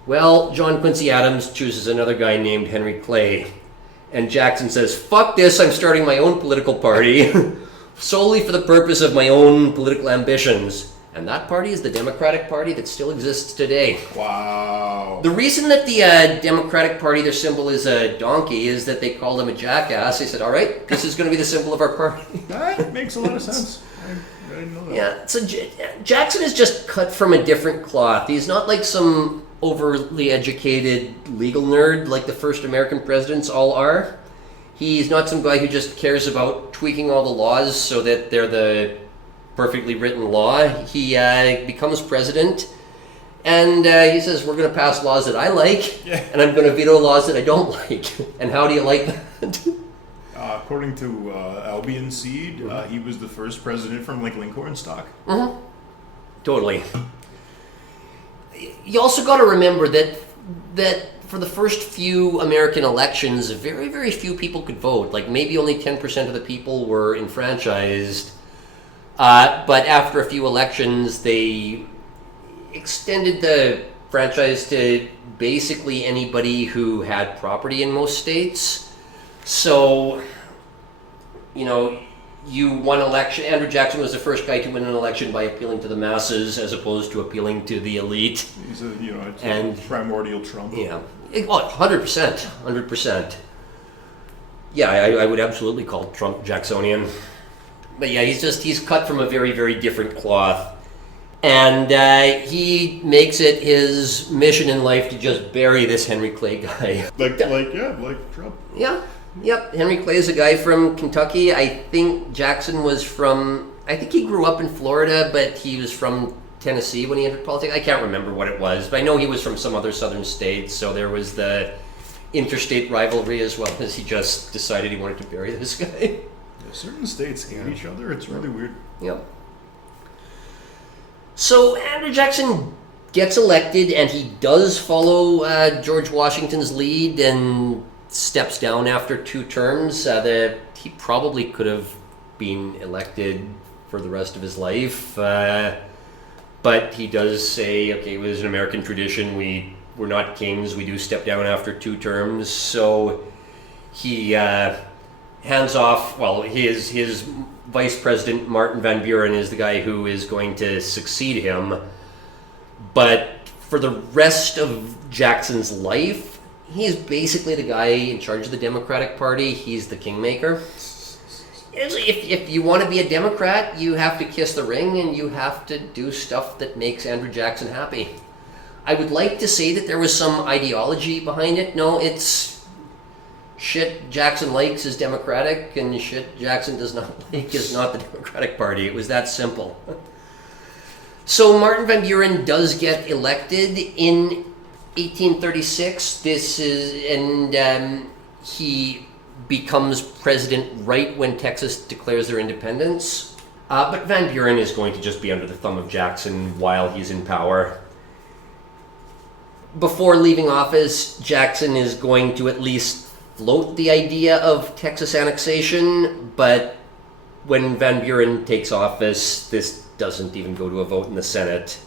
Well, John Quincy Adams chooses another guy named Henry Clay. And Jackson says, fuck this, I'm starting my own political party solely for the purpose of my own political ambitions. And that party is the Democratic Party that still exists today. Wow. The reason that the Democratic Party, their symbol is a donkey, is that they called him a jackass. They said, all right, this is going to be the symbol of our party. That makes a lot of sense. I didn't know that. Yeah, so Jackson is just cut from a different cloth. He's not like some overly educated legal nerd like the first American presidents all are. He's not some guy who just cares about tweaking all the laws so that they're the perfectly written law. He becomes president, and he says, we're going to pass laws that I like, and I'm going to veto laws that I don't like. And how do you like that? According to Albion Seed, he was the first president from like Lincoln stock. Mm-hmm. Totally. You also got to remember that for the first few American elections, very, very few people could vote. Like maybe only 10% of the people were enfranchised. But after a few elections, they extended the franchise to basically anybody who had property in most states. So, you know, you won election. Andrew Jackson was the first guy to win an election by appealing to the masses as opposed to appealing to the elite. He's it's And- a primordial Trump. Yeah, 100%, 100%. Yeah, I would absolutely call Trump Jacksonian. But yeah, he's cut from a very, very different cloth. And he makes it his mission in life to just bury this Henry Clay guy. Like Trump. Yeah, yep. Henry Clay is a guy from Kentucky. I think Jackson was from, I think he grew up in Florida, but he was from Tennessee when he entered politics. I can't remember what it was, but I know he was from some other southern state, so there was the interstate rivalry as well as he just decided he wanted to bury this guy. Certain states hate each other. It's really weird. Yep. So Andrew Jackson gets elected, and he does follow George Washington's lead and steps down after 2 terms. He probably could have been elected for the rest of his life, but he does say, okay, it was an American tradition. We're not kings. We do step down after 2 terms. So he hands off, well, his vice president, Martin Van Buren, is the guy who is going to succeed him. But for the rest of Jackson's life, he's basically the guy in charge of the Democratic Party. He's the kingmaker. If you want to be a Democrat, you have to kiss the ring and you have to do stuff that makes Andrew Jackson happy. I would like to say that there was some ideology behind it. No, it's shit Jackson likes is Democratic, and shit Jackson does not like is not the Democratic Party. It was that simple. So Martin Van Buren does get elected in 1836. He becomes president right when Texas declares their independence. But Van Buren is going to just be under the thumb of Jackson while he's in power. Before leaving office, Jackson is going to at least float the idea of Texas annexation, but when Van Buren takes office, this doesn't even go to a vote in the Senate.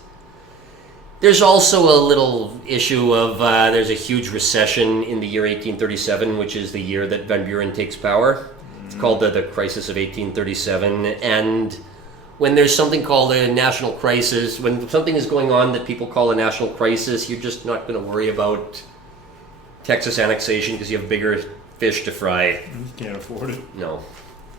There's also a little issue of there's a huge recession in the year 1837, which is the year that Van Buren takes power. It's called the Crisis of 1837, and when there's something called a national crisis, when something is going on that people call a national crisis, you're just not going to worry about Texas annexation because you have bigger fish to fry. Can't afford it. No.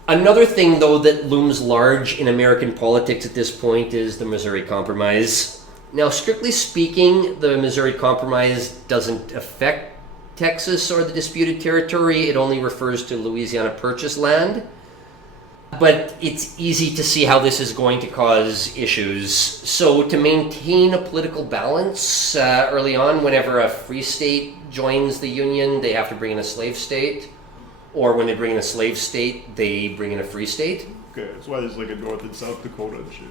Another thing, though, that looms large in American politics at this point is the Missouri Compromise. Now, strictly speaking, the Missouri Compromise doesn't affect Texas or the disputed territory. It only refers to Louisiana Purchase land. But it's easy to see how this is going to cause issues. So to maintain a political balance early on, whenever a free state joins the Union, they have to bring in a slave state. Or when they bring in a slave state, they bring in a free state. Okay, that's why there's like a North and South Dakota and shit,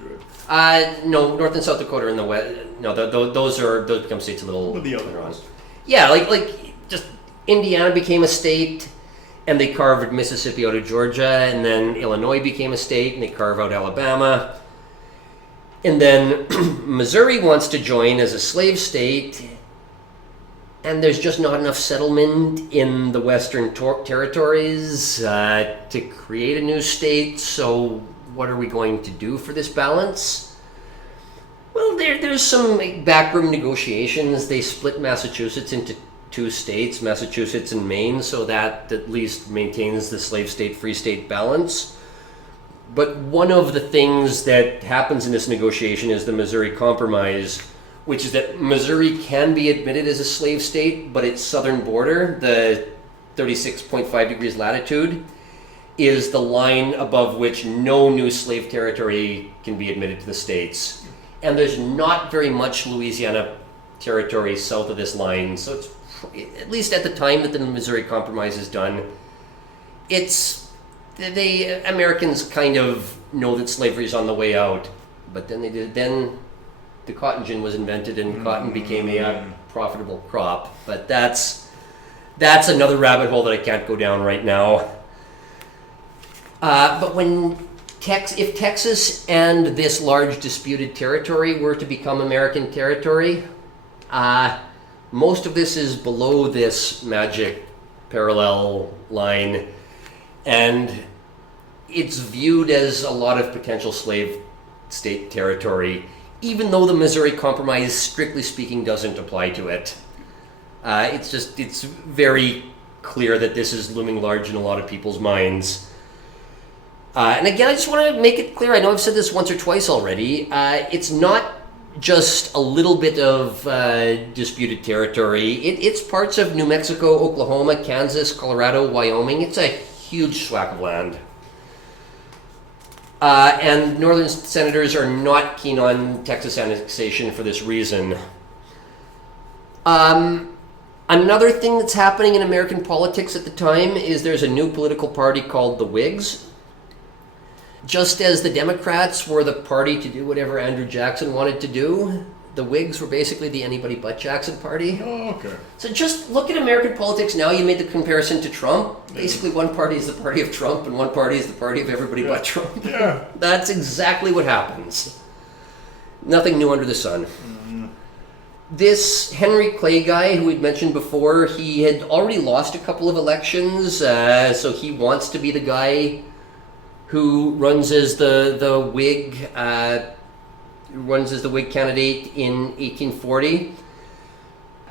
right? No, North and South Dakota are in the west. No, those become states a little What are the other later on. ones? Yeah, like just Indiana became a state, and they carved Mississippi out of Georgia, and then Illinois became a state, and they carve out Alabama. And then Missouri wants to join as a slave state, and there's just not enough settlement in the Western territories to create a new state. So what are we going to do for this balance? Well, there's some backroom negotiations. They split Massachusetts into two states, Massachusetts and Maine, so that at least maintains the slave state, free state balance. But one of the things that happens in this negotiation is the Missouri Compromise, which is that Missouri can be admitted as a slave state, but its southern border, the 36.5 degrees latitude, is the line above which no new slave territory can be admitted to the states. And there's not very much Louisiana territory south of this line, so it's, at least at the time that the Missouri Compromise is done, the Americans kind of know that slavery is on the way out, but then then the cotton gin was invented and cotton became a profitable crop. But that's another rabbit hole that I can't go down right now. But if Texas and this large disputed territory were to become American territory, most of this is below this magic parallel line, and it's viewed as a lot of potential slave state territory, even though the Missouri Compromise, strictly speaking, doesn't apply to it. It's very clear that this is looming large in a lot of people's minds. And again, I just want to make it clear, I know I've said this once or twice already, it's not just a little bit of disputed territory. It's parts of New Mexico, Oklahoma, Kansas, Colorado, Wyoming. It's a huge swath of land. And northern senators are not keen on Texas annexation for this reason. Another thing that's happening in American politics at the time is there's a new political party called the Whigs. Just as the Democrats were the party to do whatever Andrew Jackson wanted to do, the Whigs were basically the anybody but Jackson party. Oh, okay. So just look at American politics now. You made the comparison to Trump. Basically, one party is the party of Trump, and one party is the party of everybody but Trump. Yeah. That's exactly what happens. Nothing new under the sun. This Henry Clay guy, who we'd mentioned before, he had already lost a couple of elections, so he wants to be the guy who runs as the Whig candidate in 1840.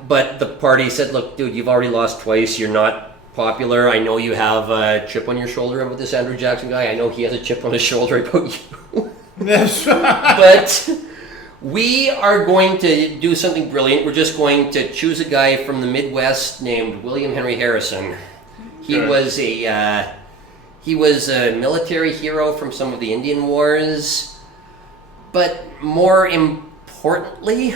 But the party said, look, dude, you've already lost twice. You're not popular. I know you have a chip on your shoulder about this Andrew Jackson guy. I know he has a chip on his shoulder about you. But we are going to do something brilliant. We're just going to choose a guy from the Midwest named William Henry Harrison. He was a military hero from some of the Indian Wars, but more importantly,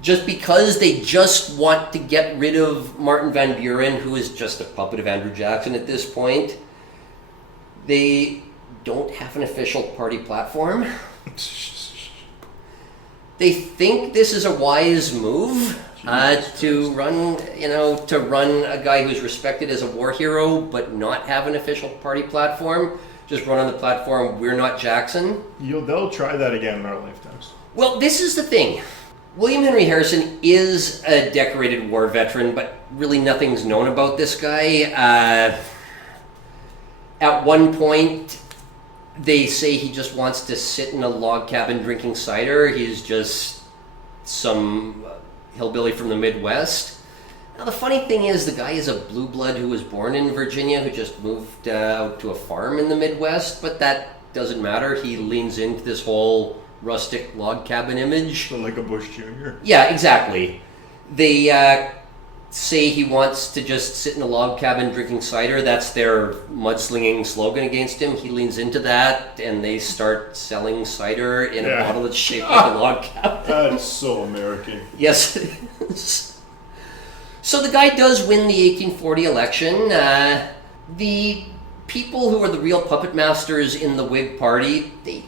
just because they just want to get rid of Martin Van Buren, who is just a puppet of Andrew Jackson at this point, they don't have an official party platform. They think this is a wise move to run a guy who's respected as a war hero, but not have an official party platform. Just run on the platform, we're not Jackson. They'll try that again in our lifetimes. Well, this is the thing. William Henry Harrison is a decorated war veteran, but really nothing's known about this guy. At one point, they say he just wants to sit in a log cabin drinking cider. He's just some hillbilly from the Midwest. Now, the funny thing is, the guy is a blue blood who was born in Virginia, who just moved out to a farm in the Midwest, but that doesn't matter. He leans into this whole rustic log cabin image. So like a Bush Jr.? Yeah, exactly. They say he wants to just sit in a log cabin drinking cider. That's their mudslinging slogan against him. He leans into that, and they start selling cider in a bottle that's shaped like a log cabin. That is so American. Yes, it is. So the guy does win the 1840 election. The people who are the real puppet masters in the Whig Party, they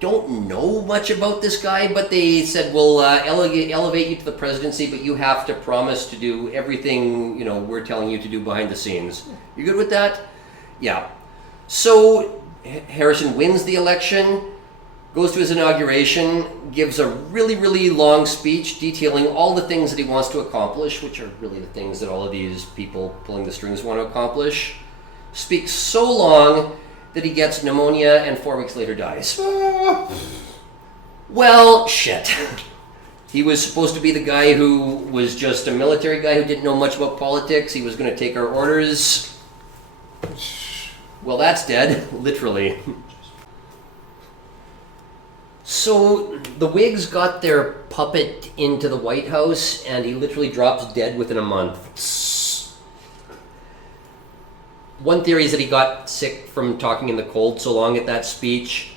don't know much about this guy, but they said, we'll elevate you to the presidency, but you have to promise to do everything we're telling you to do behind the scenes. You good with that? Yeah. So Harrison wins the election, goes to his inauguration, gives a really, really long speech detailing all the things that he wants to accomplish, which are really the things that all of these people pulling the strings want to accomplish. Speaks so long that he gets pneumonia and 4 weeks later dies. Well, shit. He was supposed to be the guy who was just a military guy who didn't know much about politics. He was going to take our orders. Well, that's dead, literally. So the Whigs got their puppet into the White House, and he literally drops dead within a month. One theory is that he got sick from talking in the cold so long at that speech.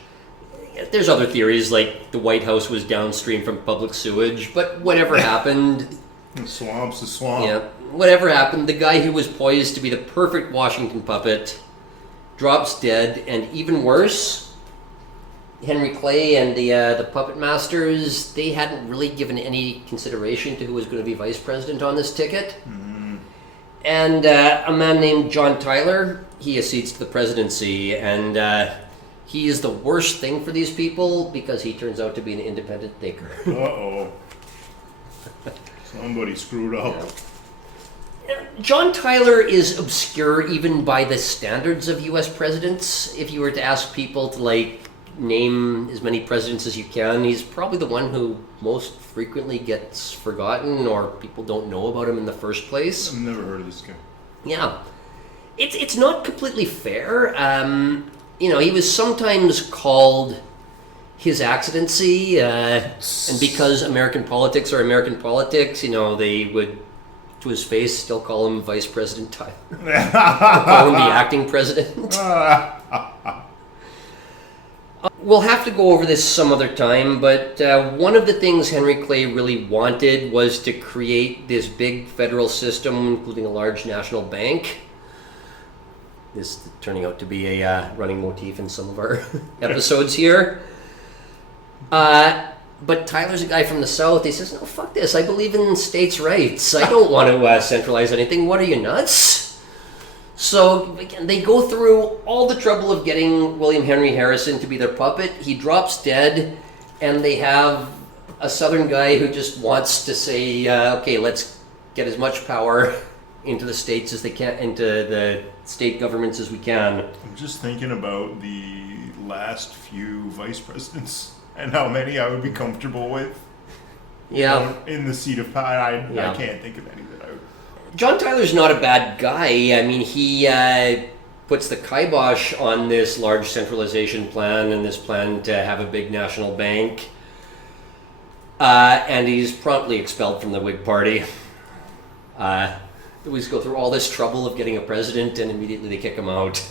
There's other theories, like the White House was downstream from public sewage, but whatever happened... The swamp's a swamp. Yeah, whatever happened, the guy who was poised to be the perfect Washington puppet drops dead, and even worse... Henry Clay and the puppet masters, they hadn't really given any consideration to who was going to be vice president on this ticket. Mm-hmm. And a man named John Tyler, he accedes to the presidency, and he is the worst thing for these people because he turns out to be an independent thinker. Uh-oh. Somebody screwed up. John Tyler is obscure even by the standards of U.S. presidents. If you were to ask people to, name as many presidents as you can, he's probably the one who most frequently gets forgotten or people don't know about him in the first place. I've never heard of this guy. Yeah. It's not completely fair. He was sometimes called His Excellency, and because American politics are American politics, they would, to his face, still call him Vice President Tyler. Call him the acting president. We'll have to go over this some other time, but one of the things Henry Clay really wanted was to create this big federal system, including a large national bank. This is turning out to be a running motif in some of our episodes here. But Tyler's a guy from the South. He says, no, fuck this. I believe in states' rights. I don't want to centralize anything. What are you, nuts? So again, they go through all the trouble of getting William Henry Harrison to be their puppet. He drops dead, and they have a Southern guy who just wants to say, okay, let's get as much power into the states as they can, into the state governments as we can. I'm just thinking about the last few vice presidents and how many I would be comfortable with. Yeah. In the seat of power, I can't think of any that I would. John Tyler's not a bad guy. I mean, he puts the kibosh on this large centralization plan and this plan to have a big national bank. And he's promptly expelled from the Whig Party. The Whigs go through all this trouble of getting a president, and immediately they kick him out.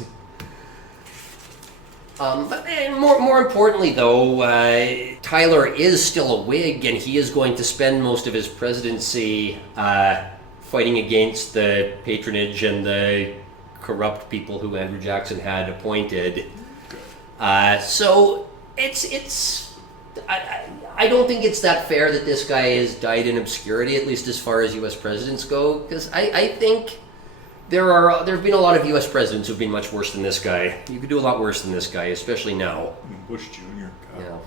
But more importantly, though, Tyler is still a Whig, and he is going to spend most of his presidency fighting against the patronage and the corrupt people who Andrew Jackson had appointed. So I don't think it's that fair that this guy has died in obscurity, at least as far as U.S. presidents go, because I think there have been a lot of U.S. presidents who've been much worse than this guy. You could do a lot worse than this guy, especially now. Bush Jr. God. Yeah.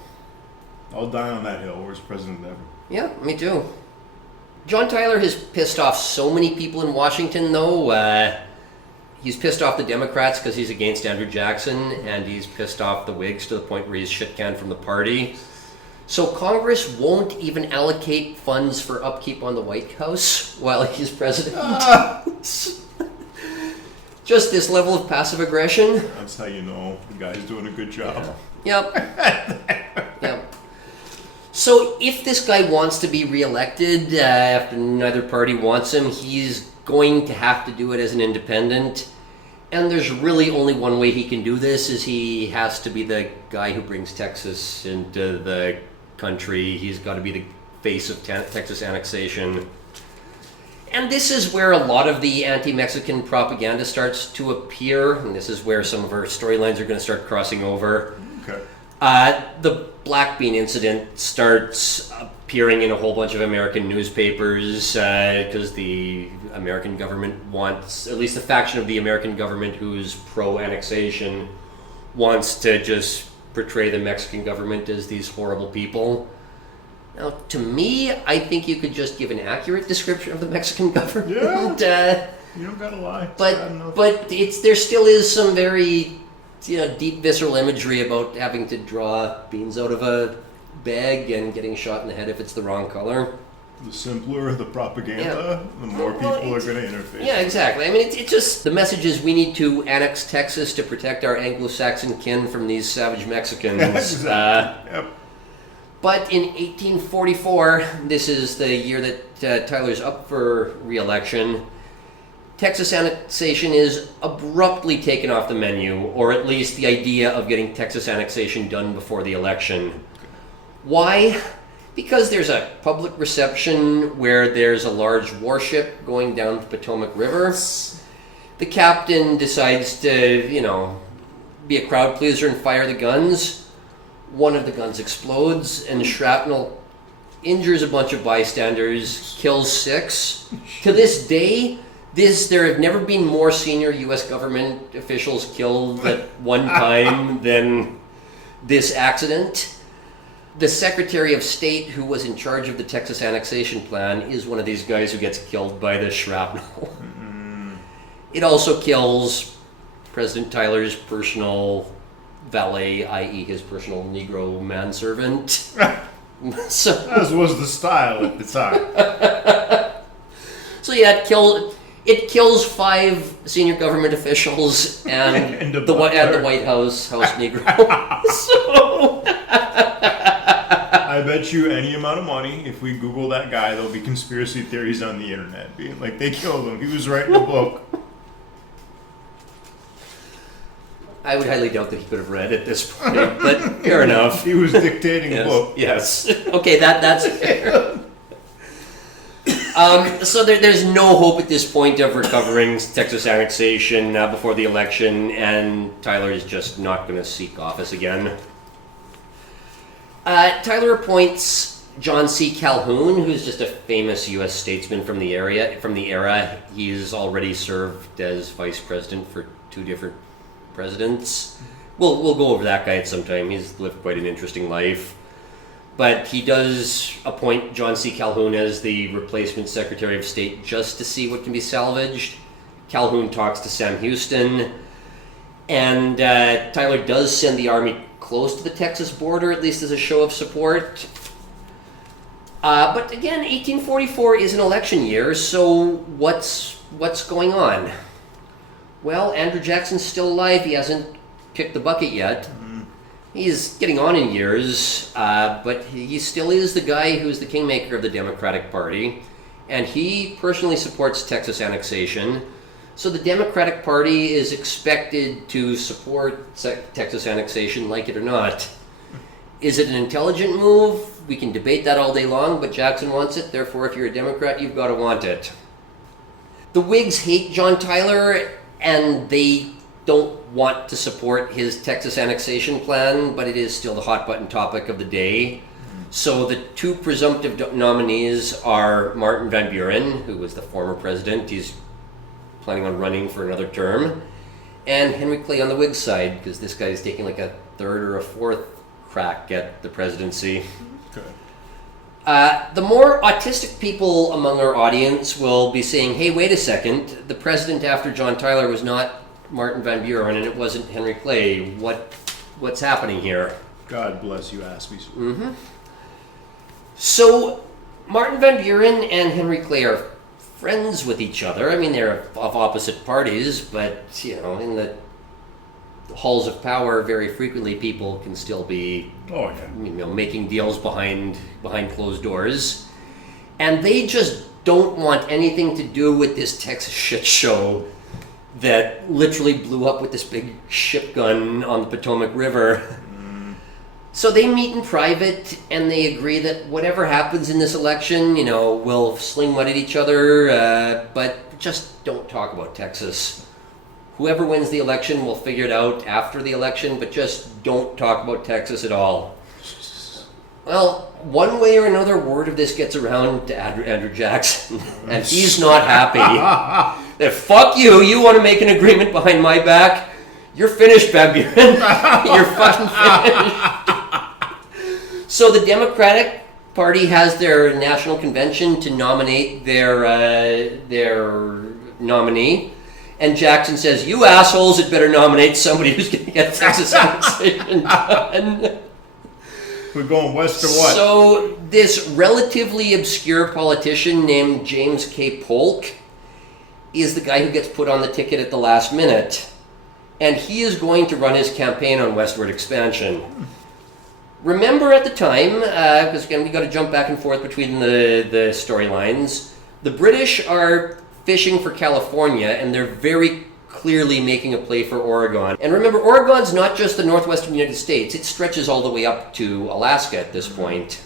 I'll die on that hill. Worst president ever. Yeah, me too. John Tyler has pissed off so many people in Washington, though. He's pissed off the Democrats because he's against Andrew Jackson, and he's pissed off the Whigs to the point where he's shit-canned from the party. So Congress won't even allocate funds for upkeep on the White House while he's president. Just this level of passive aggression. That's how you know the guy's doing a good job. Yeah. Yep. So if this guy wants to be reelected after neither party wants him, he's going to have to do it as an independent. And there's really only one way he can do this, is he has to be the guy who brings Texas into the country. He's got to be the face of Texas annexation. And this is where a lot of the anti-Mexican propaganda starts to appear, and this is where some of our storylines are going to start crossing over. Okay. The Black Bean incident starts appearing in a whole bunch of American newspapers because the American government wants, at least a faction of the American government who's pro-annexation, wants to just portray the Mexican government as these horrible people. Now, to me, I think you could just give an accurate description of the Mexican government. Yeah. You don't gotta lie. But there still is some very deep visceral imagery about having to draw beans out of a bag and getting shot in the head if it's the wrong color. The simpler the propaganda, the more people are going to interface. Yeah, exactly. I mean, it's just the message is we need to annex Texas to protect our Anglo-Saxon kin from these savage Mexicans. Exactly. Yep. But in 1844, this is the year that Tyler's up for re-election, Texas annexation is abruptly taken off the menu, or at least the idea of getting Texas annexation done before the election. Why? Because there's a public reception where there's a large warship going down the Potomac River. The captain decides to, be a crowd pleaser and fire the guns. One of the guns explodes and the shrapnel injures a bunch of bystanders, kills 6. To this day, there have never been more senior U.S. government officials killed at one time than this accident. The Secretary of State, who was in charge of the Texas annexation plan, is one of these guys who gets killed by the shrapnel. Mm-hmm. It also kills President Tyler's personal valet, i.e. his personal Negro manservant. So, as was the style at the time. So yeah, it kills 5 senior government officials and the White House Negro. So I bet you any amount of money, if we Google that guy, there'll be conspiracy theories on the internet being like, they killed him. He was writing a book. I would highly doubt that he could have read at this point, but fair enough. He was dictating a book. Yes. Okay, that's fair. So there's no hope at this point of recovering Texas annexation before the election, and Tyler is just not going to seek office again. Tyler appoints John C. Calhoun, who's just a famous U.S. statesman from the era. He's already served as vice president for 2 different presidents. We'll go over that guy at some time. He's lived quite an interesting life. But he does appoint John C. Calhoun as the replacement Secretary of State just to see what can be salvaged. Calhoun talks to Sam Houston, and Tyler does send the army close to the Texas border, at least as a show of support. But again, 1844 is an election year, so what's going on? Well, Andrew Jackson's still alive. He hasn't kicked the bucket yet. He's getting on in years, but he still is the guy who's the kingmaker of the Democratic Party, and he personally supports Texas annexation. So the Democratic Party is expected to support Texas annexation, like it or not. Is it an intelligent move? We can debate that all day long, but Jackson wants it, therefore if you're a Democrat, you've got to want it. The Whigs hate John Tyler, and they don't want to support his Texas annexation plan, but it is still the hot button topic of the day. So the 2 presumptive nominees are Martin Van Buren, who was the former president. He's planning on running for another term, and Henry Clay on the Whig side, because this guy is taking like a 3rd or a 4th crack at the presidency. The more autistic people among our audience will be saying, hey, wait a second, the president after John Tyler was not Martin Van Buren, and it wasn't Henry Clay. What's happening here? God bless you, ask me. Mm-hmm. So, Martin Van Buren and Henry Clay are friends with each other. I mean, they're of opposite parties, but, in the halls of power, very frequently people can still be making deals behind closed doors. And they just don't want anything to do with this Texas shit show that literally blew up with this big ship gun on the Potomac River. So they meet in private, and they agree that whatever happens in this election, we'll sling mud at each other, but just don't talk about Texas. Whoever wins the election, we'll figure it out after the election, but just don't talk about Texas at all. Well, one way or another, word of this gets around to Andrew Jackson, and he's not happy. Fuck you, you want to make an agreement behind my back? You're finished, Van Buren. You're fucking finished. So the Democratic Party has their national convention to nominate their nominee. And Jackson says, you assholes had better nominate somebody who's going to get Texas annexation done. We're going west or what? So this relatively obscure politician named James K. Polk is the guy who gets put on the ticket at the last minute. And he is going to run his campaign on westward expansion. Remember at the time, because again, we got to jump back and forth between the storylines, the British are fishing for California, and they're very clearly making a play for Oregon. And remember, Oregon's not just the northwestern United States, it stretches all the way up to Alaska at this point.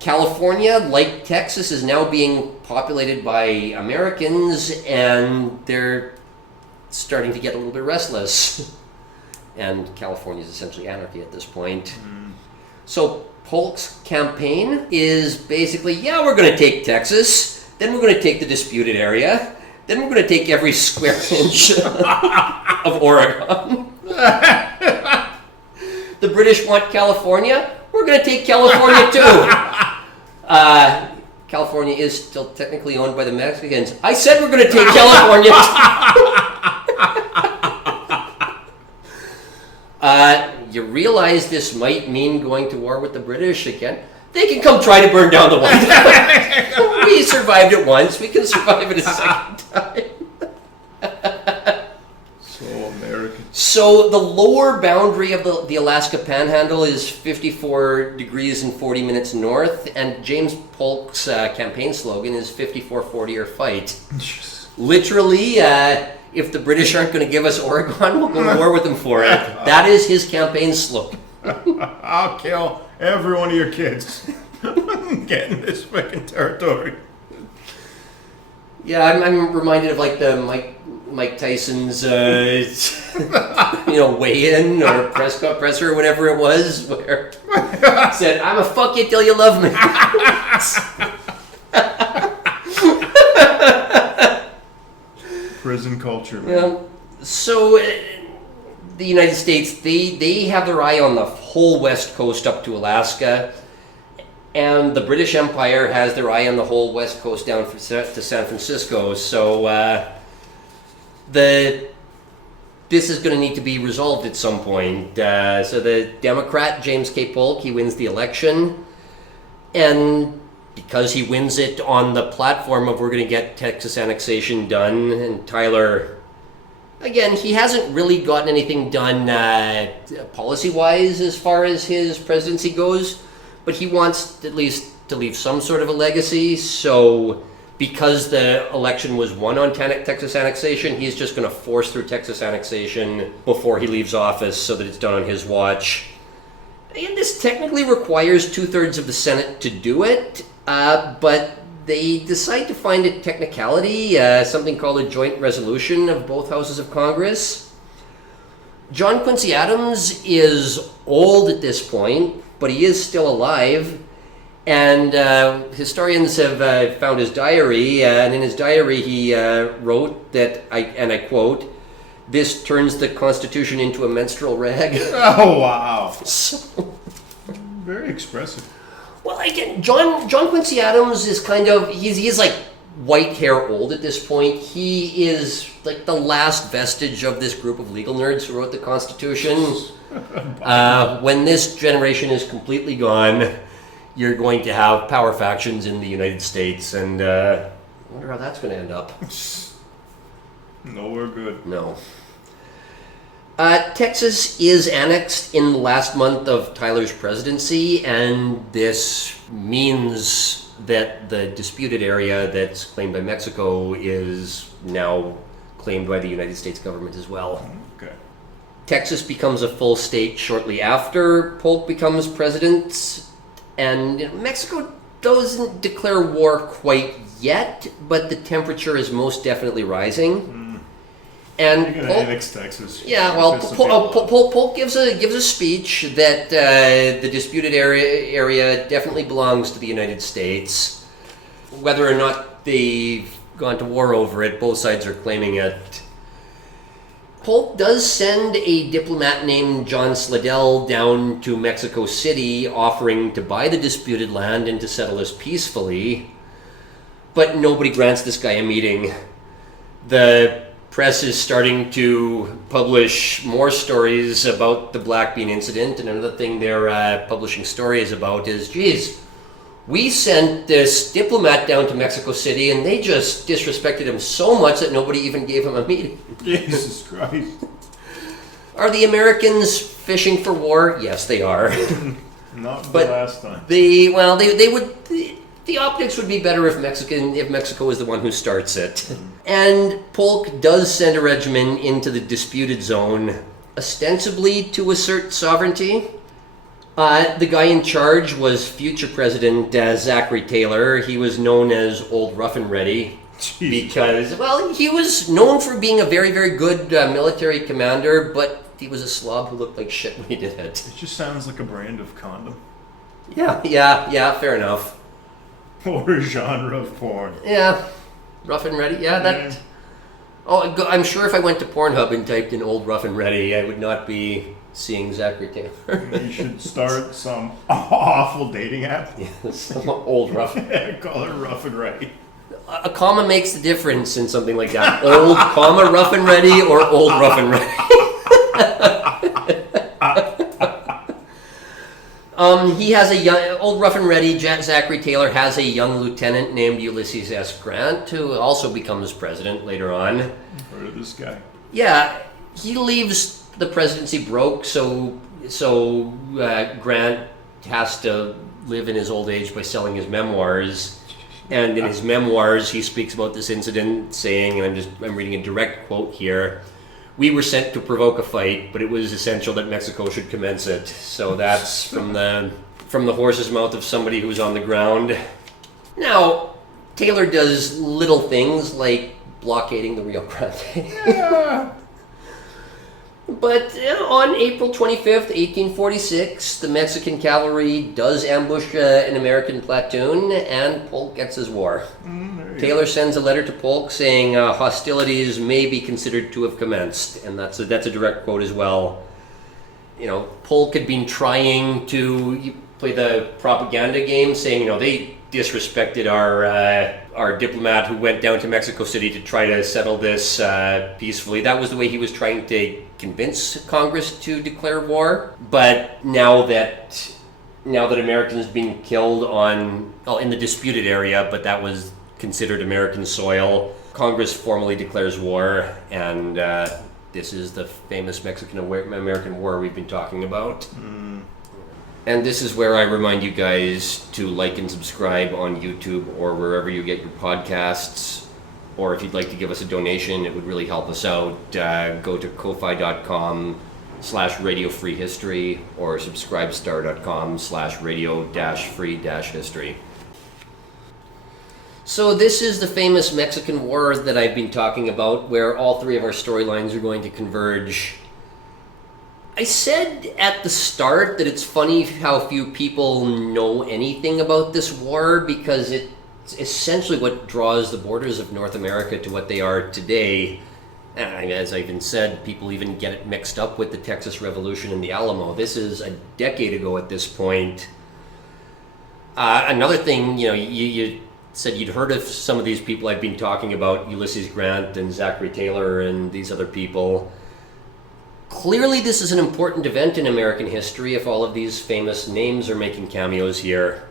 California, like Texas, is now being populated by Americans, and they're starting to get a little bit restless. And California is essentially anarchy at this point. So Polk's campaign is basically, yeah, we're going to take Texas, then we're going to take the disputed area, then we're going to take every square inch of Oregon. The British want California, we're going to take California too. California is still technically owned by the Mexicans. I said we're going to take California you realize this might mean going to war with the British again? They can come try to burn down the White House. We survived it once. We can survive it a second time. So American. So the lower boundary of the Alaska Panhandle is 54 degrees and 40 minutes north, and James Polk's campaign slogan is 54-40 or fight. Literally, if the British aren't going to give us Oregon, we'll go to war with them for it. That is his campaign slogan. I'll kill every one of your kids. Getting this fucking territory. Yeah, I'm reminded of like the Mike Tyson's, weigh-in or presser or whatever it was, where he said, "I'm a fuck you till you love me." Prison culture, man. Yeah. So the United States, they have their eye on the whole west coast up to Alaska, and the British Empire has their eye on the whole west coast down to San Francisco. So this is going to need to be resolved at some point. So the Democrat, James K. Polk, he wins the election, and because he wins it on the platform of we're going to get Texas annexation done, and Tyler, again, he hasn't really gotten anything done policy-wise as far as his presidency goes, but he wants at least to leave some sort of a legacy. So because the election was won on Texas annexation, he's just going to force through Texas annexation before he leaves office so that it's done on his watch. And this technically requires 2/3 of the Senate to do it, but they decide to find a technicality, something called a joint resolution of both houses of Congress. John Quincy Adams is old at this point, but he is still alive. And historians have found his diary, and in his diary he wrote that, and I quote, "This turns the Constitution into a menstrual rag." Oh, wow. So, Very expressive. well, again, John Quincy Adams is kind of, he's like white hair old at this point. He is like the last vestige of this group of legal nerds who wrote the Constitution. When this generation is completely gone, you're going to have power factions in the United States, and I wonder how that's going to end up. Nowhere good. No. Texas is annexed in the last month of Tyler's presidency, and this means that the disputed area that's claimed by Mexico is now claimed by the United States government as well. Okay. Texas becomes a full state shortly after Polk becomes president, and Mexico doesn't declare war quite yet, but the temperature is most definitely rising. And You're gonna Polk, annex Texas. yeah, well, Piss some people off. Polk gives a speech that the disputed area definitely belongs to the United States. Whether or not they've gone to war over it, both sides are claiming it. Polk does send a diplomat named John Slidell down to Mexico City offering to buy the disputed land and to settle this peacefully, but nobody grants this guy a meeting. The press is starting to publish more stories about the Black Bean incident, and another thing they're publishing stories about is, geez, we sent this diplomat down to Mexico City and they just disrespected him so much that nobody even gave him a meeting. Jesus Christ. Are the Americans fishing for war? Yes, they are. Not But the last time. they would. The optics would be better if Mexico is the one who starts it. And Polk does send a regiment into the disputed zone, ostensibly to assert sovereignty. The guy in charge was future President Zachary Taylor. He was known as Old Rough and Ready because, well, he was known for being a very, very good military commander, but he was a slob who looked like shit when he did it. It just sounds like a brand of condom. Yeah, fair enough. Or a genre of porn. Yeah, Rough and Ready. Yeah, that. Yeah. Oh, I'm sure if I went to Pornhub and typed in Old Rough and Ready, I would not be seeing Zachary Taylor. You should start some awful dating app. Yes, Old Rough. Call it Rough and Ready. A comma makes the difference in something like that. Old, comma, Rough and Ready, or Old Rough and Ready. He has a young, Old Rough and Ready, Zachary Taylor has a young lieutenant named Ulysses S. Grant, who also becomes president later on. Heard of this guy? Yeah, he leaves the presidency broke, so Grant has to live in his old age by selling his memoirs. And in his memoirs, he speaks about this incident, saying, and I'm reading a direct quote here: "We were sent to provoke a fight, but it was essential that Mexico should commence it." So that's from the horse's mouth of somebody who's on the ground. Now, Taylor does little things like blockading the Rio Grande. But on April 25th, 1846, the Mexican cavalry does ambush an American platoon, and Polk gets his war. Taylor sends a letter to Polk saying hostilities may be considered to have commenced, and that's a direct quote as well. You know, Polk had been trying to play the propaganda game, saying, they disrespected our diplomat who went down to Mexico City to try to settle this peacefully. That was the way he was trying to convince Congress to declare war. But now that Americans being killed in the disputed area, but that was considered American soil, Congress formally declares war, and this is the famous Mexican-American War we've been talking about. And this is where I remind you guys to like and subscribe on YouTube or wherever you get your podcasts. Or if you'd like to give us a donation, it would really help us out. Go to ko-fi.com/radio-free-history or subscribestar.com/radio-free-history. So this is the famous Mexican War that I've been talking about, where all three of our storylines are going to converge. I said at the start that it's funny how few people know anything about this war, because it's essentially what draws the borders of North America to what they are today. And as I even said, people even get it mixed up with the Texas Revolution and the Alamo. This is a decade ago at this point. Another thing, you said you'd heard of some of these people I've been talking about, Ulysses Grant and Zachary Taylor and these other people. Clearly, this is an important event in American history if all of these famous names are making cameos here.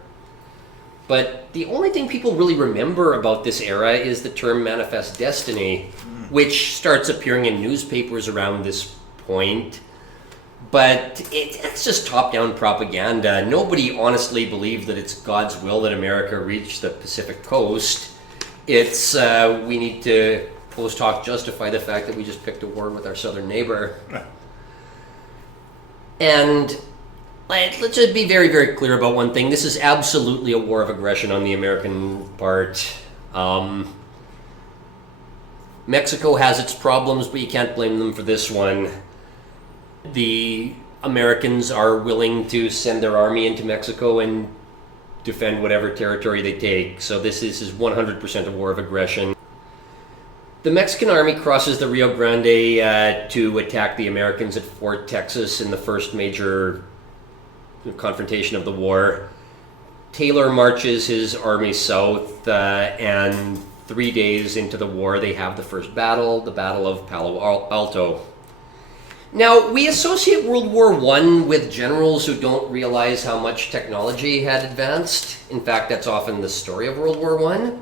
But the only thing people really remember about this era is the term Manifest Destiny, which starts appearing in newspapers around this point. But it's just top-down propaganda. Nobody honestly believes that it's God's will that America reach the Pacific coast. It's, we need to post hoc justify the fact that we just picked a war with our southern neighbor. And let's just be very, very clear about one thing. This is absolutely a war of aggression on the American part. Mexico has its problems, but you can't blame them for this one. The Americans are willing to send their army into Mexico and defend whatever territory they take. So this is 100% a war of aggression. The Mexican army crosses the Rio Grande to attack the Americans at Fort Texas in the first major confrontation of the war. Taylor marches his army south, and 3 days into the war, they have the first battle, the Battle of Palo Alto. Now, we associate World War I with generals who don't realize how much technology had advanced. In fact, that's often the story of World War I.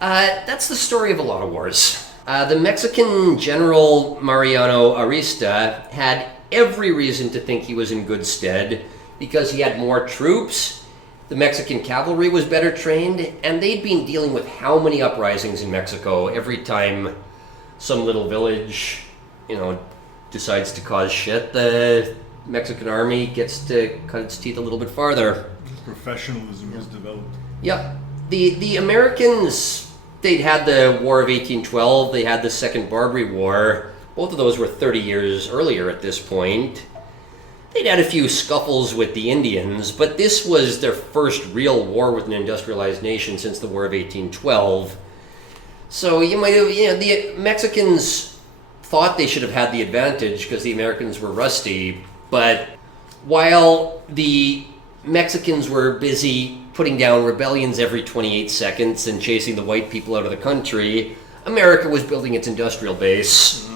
That's the story of a lot of wars. The Mexican general Mariano Arista had every reason to think he was in good stead because he had more troops, the Mexican cavalry was better trained, and they'd been dealing with how many uprisings in Mexico every time some little village, decides to cause shit. The Mexican army gets to cut its teeth a little bit farther. Professionalism was developed. Yep. The Americans, they'd had the War of 1812, they had the Second Barbary War. Both of those were 30 years earlier at this point. They'd had a few scuffles with the Indians, but this was their first real war with an industrialized nation since the War of 1812. So you might have, the Mexicans thought they should have had the advantage because the Americans were rusty, but while the Mexicans were busy putting down rebellions every 28 seconds and chasing the white people out of the country, America was building its industrial base.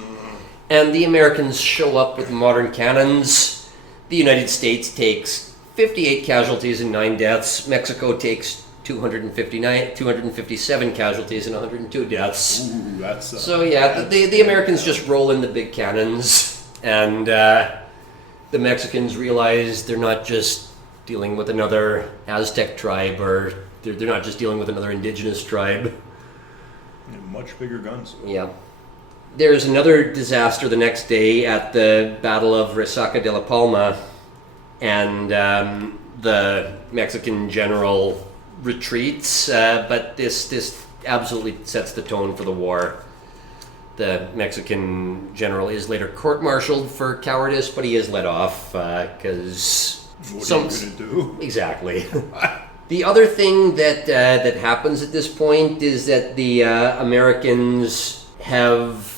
And the Americans show up with modern cannons. The United States takes 58 casualties and 9 deaths. Mexico takes 257 casualties and 102 deaths. Ooh, that's... So yeah, the Americans just roll in the big cannons, and the Mexicans realize they're not just dealing with another Aztec tribe, or they're not just dealing with another indigenous tribe. Much bigger guns. Yeah. There's another disaster the next day at the Battle of Resaca de la Palma, and the Mexican general retreats, but this absolutely sets the tone for the war. The Mexican general is later court-martialed for cowardice, but he is let off because What are you gonna do? Exactly. The other thing that happens at this point is that the Americans have,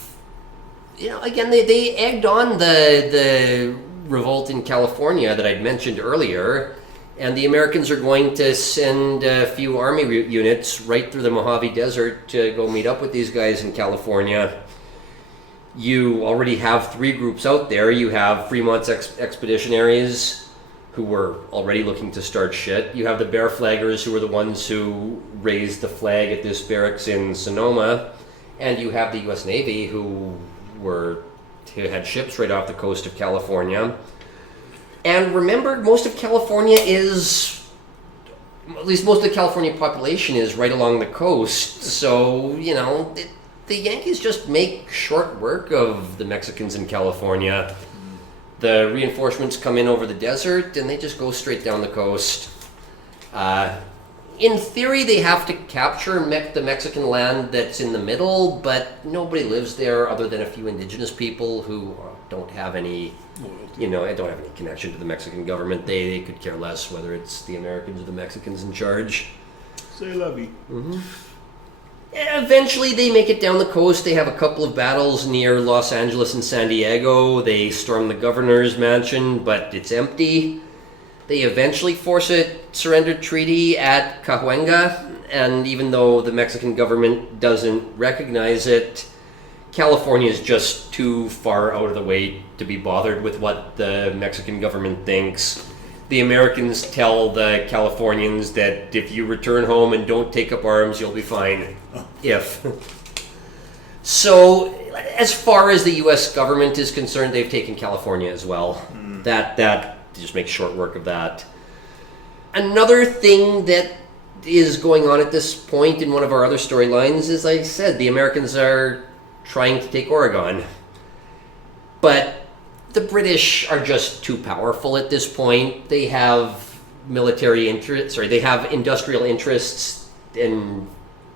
again, they egged on the revolt in California that I'd mentioned earlier, and the Americans are going to send a few army units right through the Mojave Desert to go meet up with these guys in California. You already have 3 groups out there. You have Fremont's expeditionaries, who were already looking to start shit. You have the Bear Flaggers, who were the ones who raised the flag at this barracks in Sonoma. And you have the U.S. Navy, who had ships right off the coast of California. And remember, most of California is, at least most of the California population is right along the coast. So, the Yankees just make short work of the Mexicans in California. The reinforcements come in over the desert, and they just go straight down the coast. In theory, they have to capture the Mexican land that's in the middle, but nobody lives there other than a few indigenous people who don't have any, don't have any connection to the Mexican government. They could care less whether it's the Americans or the Mexicans in charge. Say la vie. Mm-hmm. Eventually, they make it down the coast. They have a couple of battles near Los Angeles and San Diego. They storm the governor's mansion, but it's empty. They eventually force a surrender treaty at Cahuenga, and even though the Mexican government doesn't recognize it, California is just too far out of the way to be bothered with what the Mexican government thinks. The Americans tell the Californians that if you return home and don't take up arms, you'll be fine. So, as far as the U.S. government is concerned, they've taken California as well. That just makes short work of that. Another thing that is going on at this point in one of our other storylines is, like I said, the Americans are trying to take Oregon. But the British are just too powerful at this point. They have they have industrial interests and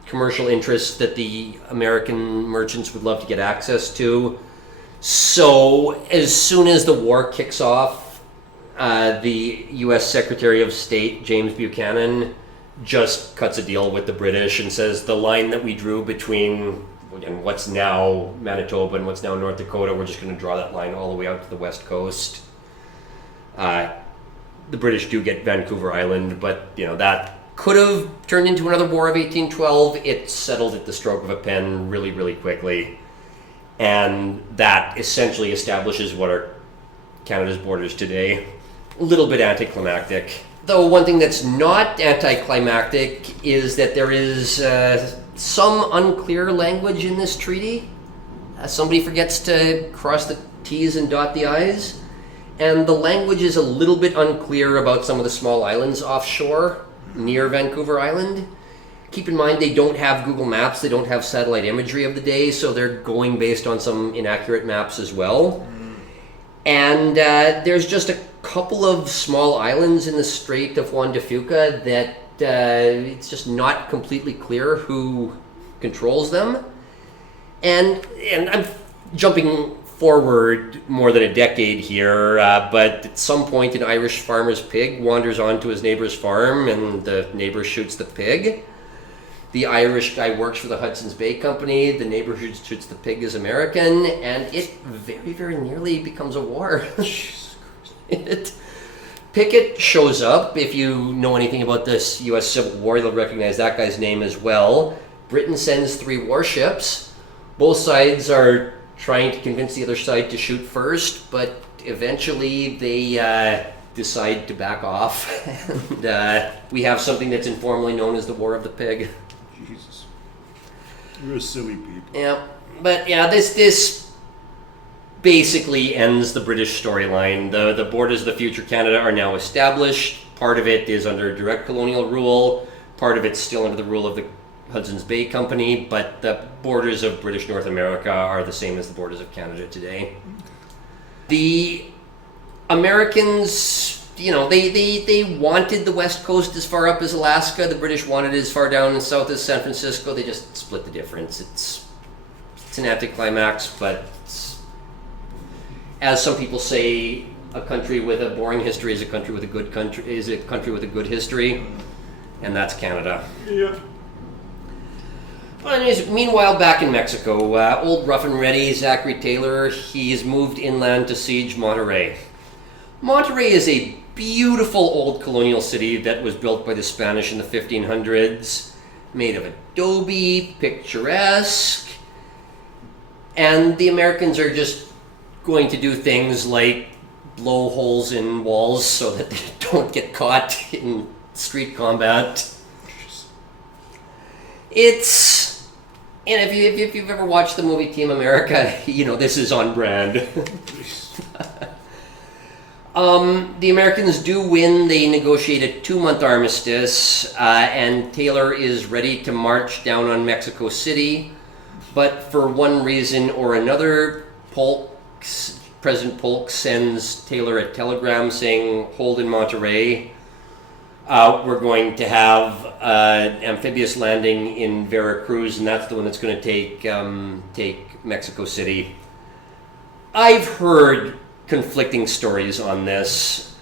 commercial interests that the American merchants would love to get access to. So as soon as the war kicks off, the U.S. Secretary of State, James Buchanan, just cuts a deal with the British and says the line that we drew between again, what's now Manitoba and what's now North Dakota. We're just going to draw that line all the way out to the west coast. The British do get Vancouver Island, but that could have turned into another war of 1812. It settled at the stroke of a pen really, really quickly. And that essentially establishes what are Canada's borders today. A little bit anticlimactic. Though one thing that's not anticlimactic is that there is some unclear language in this treaty. Somebody forgets to cross the T's and dot the I's. And the language is a little bit unclear about some of the small islands offshore near Vancouver Island. Keep in mind, they don't have Google Maps, they don't have satellite imagery of the day, so they're going based on some inaccurate maps as well. And there's just a couple of small islands in the Strait of Juan de Fuca that it's just not completely clear who controls them. And I'm jumping forward more than a decade here, but at some point an Irish farmer's pig wanders onto his neighbor's farm and the neighbor shoots the pig. The Irish guy works for the Hudson's Bay Company, the neighbor who shoots the pig is American, and it very, very nearly becomes a war. Pickett shows up. If you know anything about this U.S. Civil War, you'll recognize that guy's name as well. Britain sends 3 warships. Both sides are trying to convince the other side to shoot first, but eventually they decide to back off. And we have something that's informally known as the War of the Pig. Jesus. You're a silly people. Yeah, but this basically ends the British storyline. The borders of the future Canada are now established. Part of it is under direct colonial rule. Part of it's still under the rule of the Hudson's Bay Company, but the borders of British North America are the same as the borders of Canada today. The Americans, they wanted the West Coast as far up as Alaska. The British wanted it as far down and south as San Francisco. They just split the difference. It's an anticlimax, but as some people say, a country with a boring history is a country with a good history, and that's Canada. Yeah. Well, anyways, meanwhile, back in Mexico, old rough and ready Zachary Taylor, he's moved inland to siege Monterrey. Monterrey is a beautiful old colonial city that was built by the Spanish in the 1500s, made of adobe, picturesque, and the Americans are just going to do things like blow holes in walls so that they don't get caught in street combat. And if you've ever watched the movie Team America, this is on brand. The Americans do win. They negotiate a 2-month armistice, and Taylor is ready to march down on Mexico City. But for one reason or another, President Polk sends Taylor a telegram saying, "Hold in Monterrey. We're going to have an amphibious landing in Veracruz, and that's the one that's going to take Mexico City." I've heard conflicting stories on this.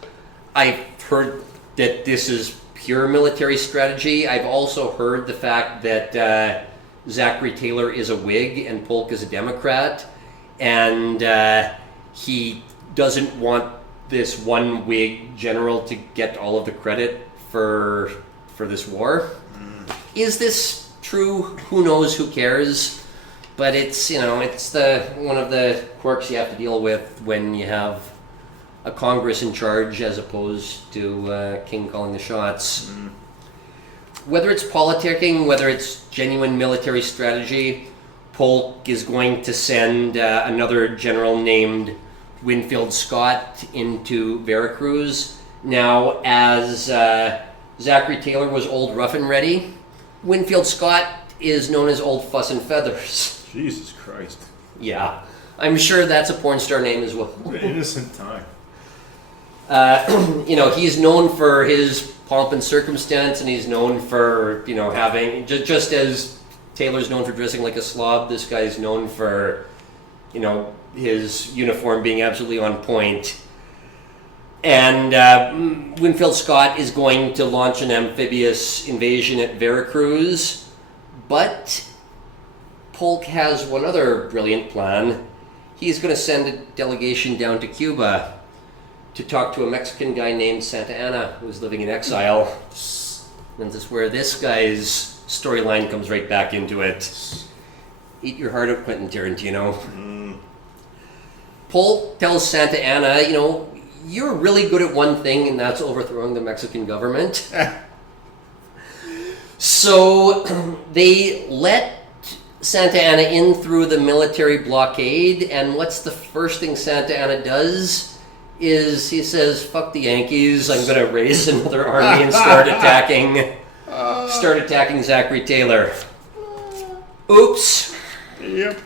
I've heard that this is pure military strategy. I've also heard the fact that Zachary Taylor is a Whig and Polk is a Democrat, and he doesn't want this one Whig general to get all of the credit for this war. Is this true? Who knows? Who cares? But it's it's one of the quirks you have to deal with when you have a Congress in charge as opposed to King calling the shots. Whether it's politicking, whether it's genuine military strategy, Polk is going to send another general named Winfield Scott into Veracruz. Now, as Zachary Taylor was old rough and ready, Winfield Scott is known as Old Fuss and Feathers. Jesus Christ. Yeah, I'm sure that's a porn star name as well. The innocent time. He's known for his pomp and circumstance, and he's known for, having, just as Taylor's known for dressing like a slob, this guy's known for, his uniform being absolutely on point. And Winfield Scott is going to launch an amphibious invasion at Veracruz, but Polk has one other brilliant plan. He's going to send a delegation down to Cuba to talk to a Mexican guy named Santa Anna who's living in exile. And this is where this guy's storyline comes right back into it. Eat your heart out, Quentin Tarantino. Polk tells Santa Anna, you're really good at one thing, and that's overthrowing the Mexican government. So they let Santa Anna in through the military blockade, and what's the first thing Santa Anna does? Is he says, fuck the Yankees, I'm going to raise another army and start attacking Zachary Taylor. Oops. Yep.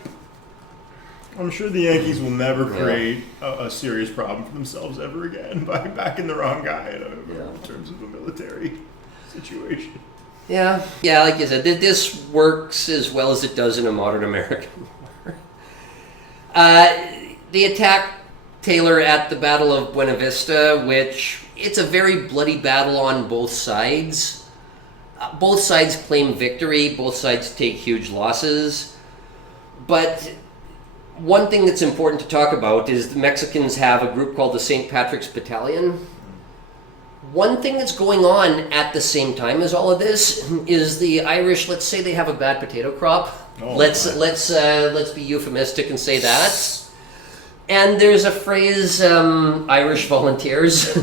I'm sure the Yankees will never create a serious problem for themselves ever again by backing the wrong guy in terms of a military situation. Yeah, like you said, this works as well as it does in a modern American war. They attack Taylor at the Battle of Buena Vista, which it's a very bloody battle on both sides. Both sides claim victory, both sides take huge losses. But one thing that's important to talk about is the Mexicans have a group called the St. Patrick's Battalion. One thing that's going on at the same time as all of this is the Irish, let's say they have a bad potato crop. Let's be euphemistic and say that. And there's a phrase, Irish volunteers,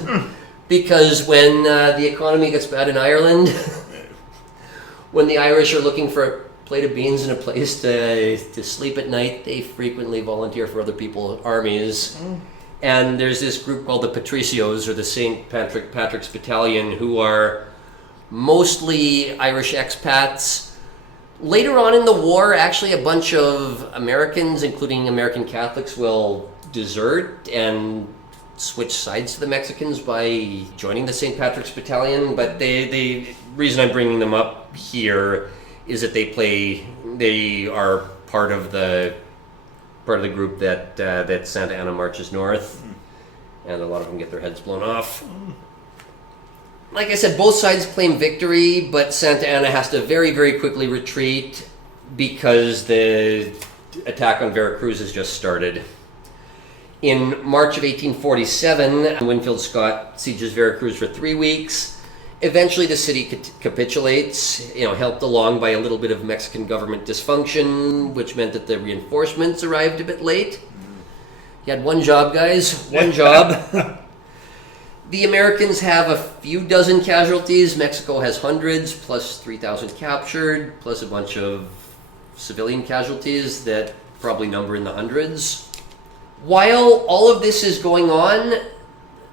because when the economy gets bad in Ireland, when the Irish are looking for a plate of beans and a place to sleep at night, they frequently volunteer for other people's armies. And there's this group called the Patricios, or the St. Patrick's Battalion, who are mostly Irish expats. Later on in the war, actually a bunch of Americans, including American Catholics, will desert and switch sides to the Mexicans by joining the St. Patrick's Battalion. But the reason I'm bringing them up here is that they are part of the group that Santa Anna marches north, and a lot of them get their heads blown off. Like I said, both sides claim victory, but Santa Anna has to very, very quickly retreat because the attack on Veracruz has just started. In March of 1847, Winfield Scott sieges Veracruz for 3 weeks. Eventually the city capitulates, helped along by a little bit of Mexican government dysfunction, which meant that the reinforcements arrived a bit late. You had one job, guys, one job. The Americans have a few dozen casualties. Mexico has hundreds, plus 3,000 captured, plus a bunch of civilian casualties that probably number in the hundreds. While all of this is going on,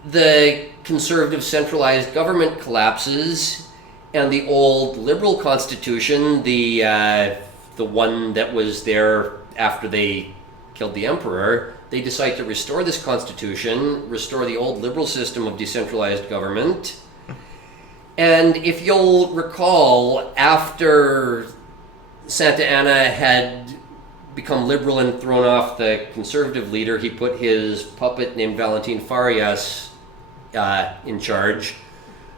the conservative centralized government collapses, and the old liberal constitution, the one that was there after they killed the emperor, they decide to restore this constitution, restore the old liberal system of decentralized government. And if you'll recall, after Santa Anna had become liberal and thrown off the conservative leader, he put his puppet named Valentin Farias in charge.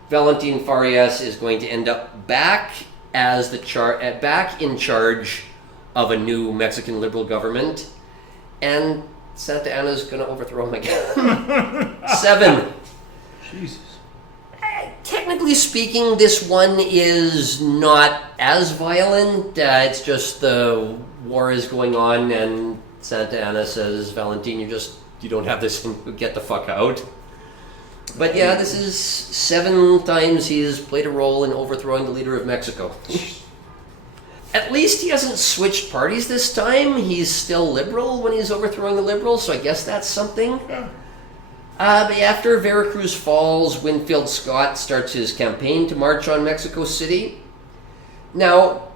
Valentin Farias is going to end up back in charge of a new Mexican liberal government, and Santa Anna's going to overthrow him again. 7. Jesus. Technically speaking, this one is not as violent. It's just the war is going on, and Santa Anna says, Valentin, you don't have this, get the fuck out. But yeah, this is 7 times he's played a role in overthrowing the leader of Mexico. At least he hasn't switched parties this time. He's still liberal when he's overthrowing the liberals, so I guess that's something. But after Veracruz falls, Winfield Scott starts his campaign to march on Mexico City. Now,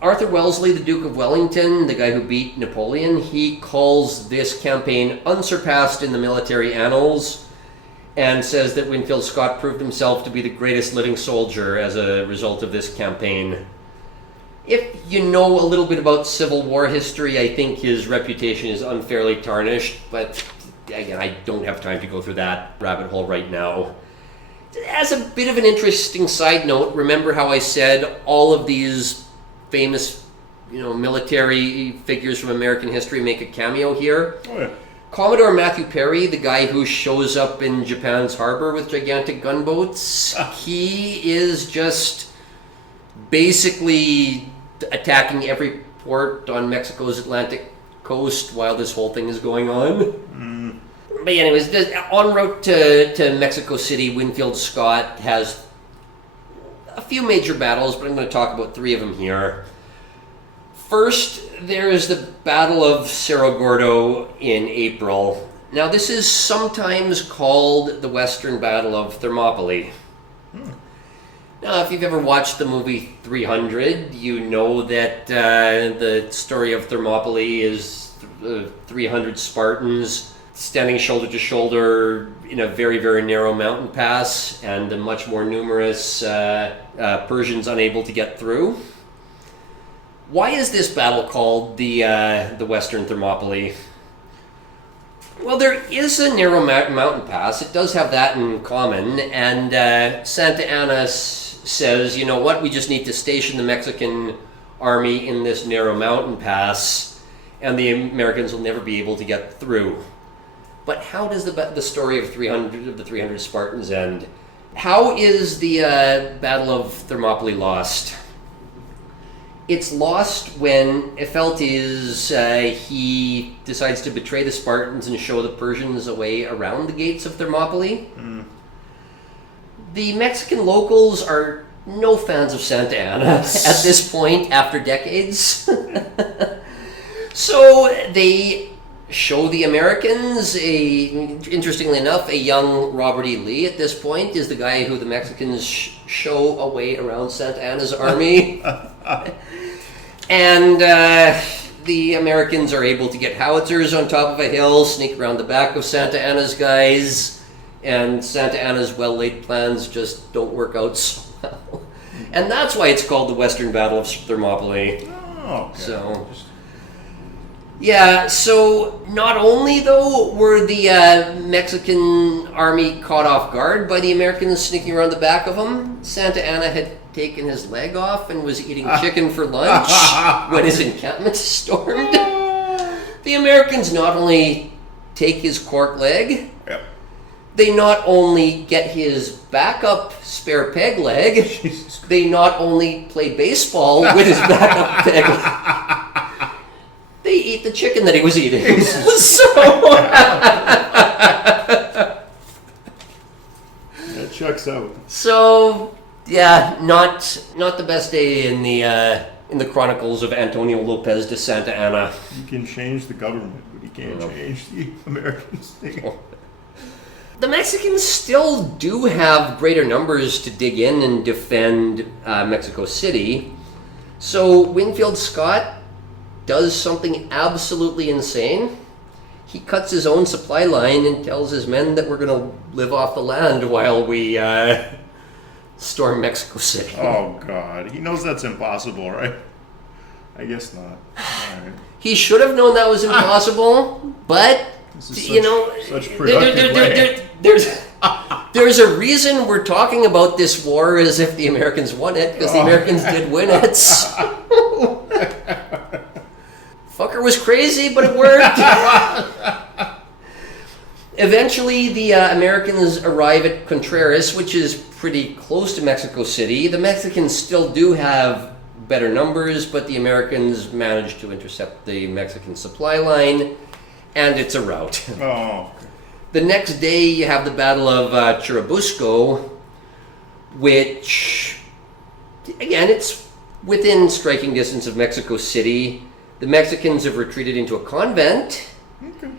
Arthur Wellesley, the Duke of Wellington, the guy who beat Napoleon, he calls this campaign unsurpassed in the military annals, and says that Winfield Scott proved himself to be the greatest living soldier as a result of this campaign. If you know a little bit about Civil War history, I think his reputation is unfairly tarnished, but again, I don't have time to go through that rabbit hole right now. As a bit of an interesting side note, remember how I said all of these famous military figures from American history make a cameo here. Oh yeah. Commodore Matthew Perry, the guy who shows up in Japan's harbor with gigantic gunboats, he is just basically attacking every port on Mexico's Atlantic coast while this whole thing is going on. But anyways, en route to Mexico City, Winfield Scott has a few major battles, but I'm going to talk about 3 of them here. First, there is the Battle of Cerro Gordo in April. Now, this is sometimes called the Western Battle of Thermopylae. Now, if you've ever watched the movie 300, you know that the story of Thermopylae is 300 Spartans standing shoulder to shoulder in a very, very narrow mountain pass, and the much more numerous Persians unable to get through. Why is this battle called the Western Thermopylae? Well, there is a narrow mountain pass. It does have that in common, and Santa Anna says, you know what, we just need to station the Mexican army in this narrow mountain pass, and the Americans will never be able to get through. But how does the story of the 300 Spartans end? How is the Battle of Thermopylae lost? It's lost when Epheltes, he decides to betray the Spartans and show the Persians a way around the gates of Thermopylae. The Mexican locals are no fans of Santa Anna at this point after decades. So they show the Americans, interestingly enough, a young Robert E. Lee at this point is the guy who the Mexicans show a way around Santa Anna's army. And the Americans are able to get howitzers on top of a hill, sneak around the back of Santa Anna's guys, and Santa Anna's well-laid plans just don't work out so well. And that's why it's called the Western Battle of Thermopylae. Oh, okay. So, yeah, so not only, though, were the Mexican army caught off guard by the Americans sneaking around the back of them, Santa Anna had taken his leg off and was eating chicken for lunch when his encampment stormed. The Americans not only take his cork leg, Yep. they not only get his backup spare peg leg, they not only play baseball with his backup peg leg, they eat the chicken that he was eating. So That checks out. So, yeah, not the best day in the chronicles of Antonio Lopez de Santa Anna. You can change the government, but you can't change the American state. The Mexicans still do have greater numbers to dig in and defend Mexico City. So Winfield Scott does something absolutely insane. He cuts his own supply line and tells his men that we're going to live off the land while we storm Mexico City. Oh, God. He knows that's impossible, right? I guess not. All right. He should have known that was impossible, but, This is you know, such productive way. there's a reason we're talking about this war as if the Americans won it, because the Americans did win it. Fucker was crazy, but it worked. Eventually, the Americans arrive at Contreras, which is pretty close to Mexico City. The Mexicans still do have better numbers, but the Americans manage to intercept the Mexican supply line, and it's a rout. Oh, The next day, you have the Battle of Churubusco, which, again, it's within striking distance of Mexico City. The Mexicans have retreated into a convent. okay.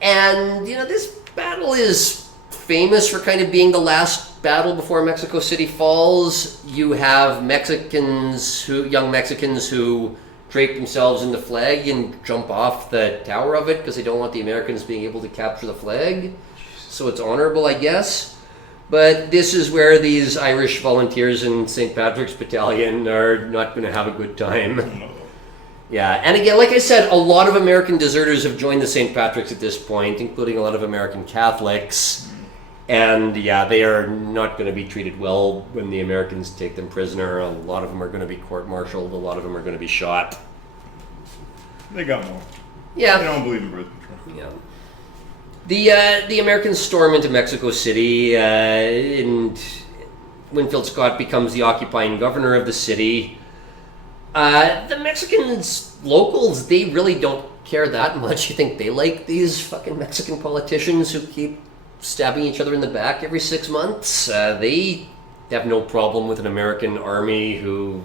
And, you know, this battle is famous for kind of being the last battle before Mexico City falls. You have young Mexicans who drape themselves in the flag and jump off the tower of it because they don't want the Americans being able to capture the flag. So it's honorable, I guess. But this is where these Irish volunteers in St. Patrick's Battalion are not going to have a good time. No. Yeah, and again, like I said, a lot of American deserters have joined the St. Patrick's at this point, including a lot of American Catholics. And yeah, they are not going to be treated well when the Americans take them prisoner. A lot of them are going to be court-martialed. A lot of them are going to be shot. They got more. Yeah. They don't believe in birth control. Yeah. The Americans storm into Mexico City, and Winfield Scott becomes the occupying governor of the city. The Mexicans, locals, they really don't care that much. You think they like these fucking Mexican politicians who keep stabbing each other in the back every 6 months? They have no problem with an American army who,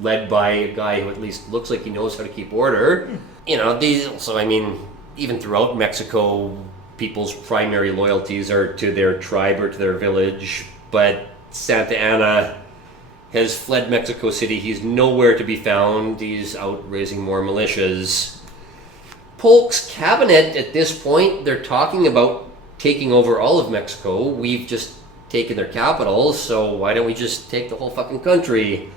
led by a guy who at least looks like he knows how to keep order. You know, so I mean, even throughout Mexico, people's primary loyalties are to their tribe or to their village. But Santa Anna has fled Mexico City. He's nowhere to be found. He's out raising more militias. Polk's cabinet, at this point, they're talking about taking over all of Mexico. We've just taken their capital, so why don't we just take the whole fucking country?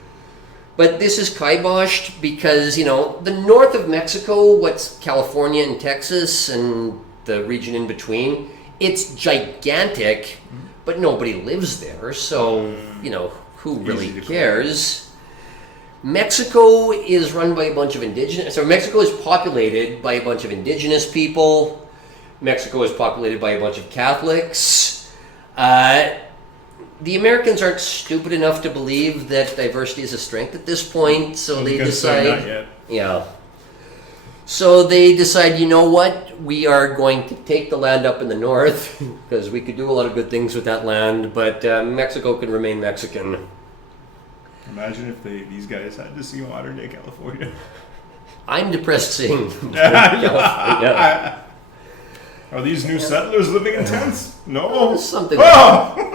But this is kiboshed because, you know, the north of Mexico, what's California and Texas and the region in between, it's gigantic, but nobody lives there, so, you know, who really cares? Mexico is run by a bunch of Mexico is populated by a bunch of indigenous people. Mexico is populated by a bunch of Catholics. The Americans aren't stupid enough to believe that diversity is a strength at this point, so they decide... Yeah. So they decide, you know what? We are going to take the land up in the north, because we could do a lot of good things with that land, but Mexico can remain Mexican. Imagine if these guys had to see modern day California. I'm depressed seeing California. Are these new settlers living in tents? No. Something Oh!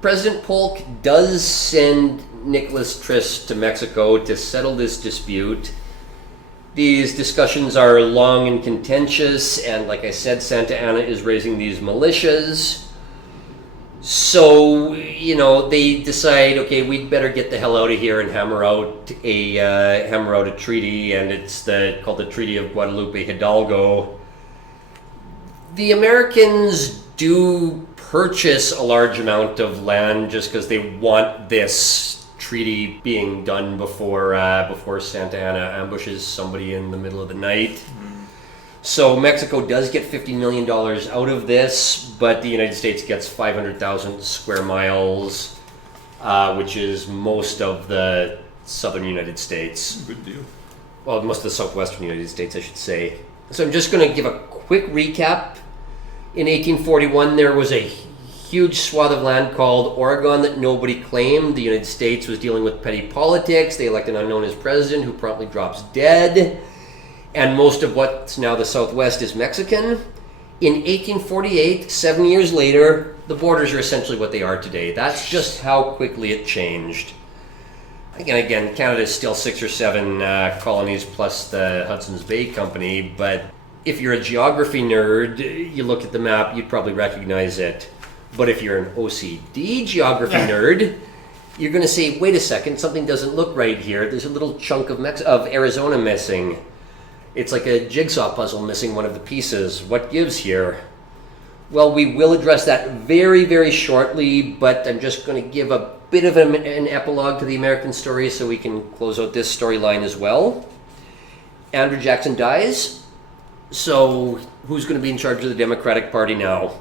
President Polk does send Nicholas Trist to Mexico to settle this dispute. These discussions are long and contentious, and like I said, Santa Anna is raising these militias. So, you know, they decide, okay, we'd better get the hell out of here and hammer out a treaty, and it's called the Treaty of Guadalupe Hidalgo. The Americans do purchase a large amount of land just because they want this treaty being done before Santa Anna ambushes somebody in the middle of the night. So Mexico does get $50 million out of this, but the United States gets 500,000 square miles, which is most of the southern United States. Good deal. Well, most of the southwestern United States, I should say. So I'm just going to give a quick recap. In 1841, there was a huge swath of land called Oregon that nobody claimed. The United States was dealing with petty politics. They elect an unknown as president who promptly drops dead. And most of what's now the Southwest is Mexican. In 1848, 7 years later, the borders are essentially what they are today. That's just how quickly it changed. Again, Canada is still 6 or 7 colonies plus the Hudson's Bay Company, but if you're a geography nerd, you look at the map, you'd probably recognize it. But if you're an OCD geography nerd, you're going to say, wait a second, something doesn't look right here. There's a little chunk of Arizona missing. It's like a jigsaw puzzle missing one of the pieces. What gives here? Well, we will address that very, very shortly, but I'm just going to give a bit of an epilogue to the American story so we can close out this storyline as well. Andrew Jackson dies. So who's going to be in charge of the Democratic Party now?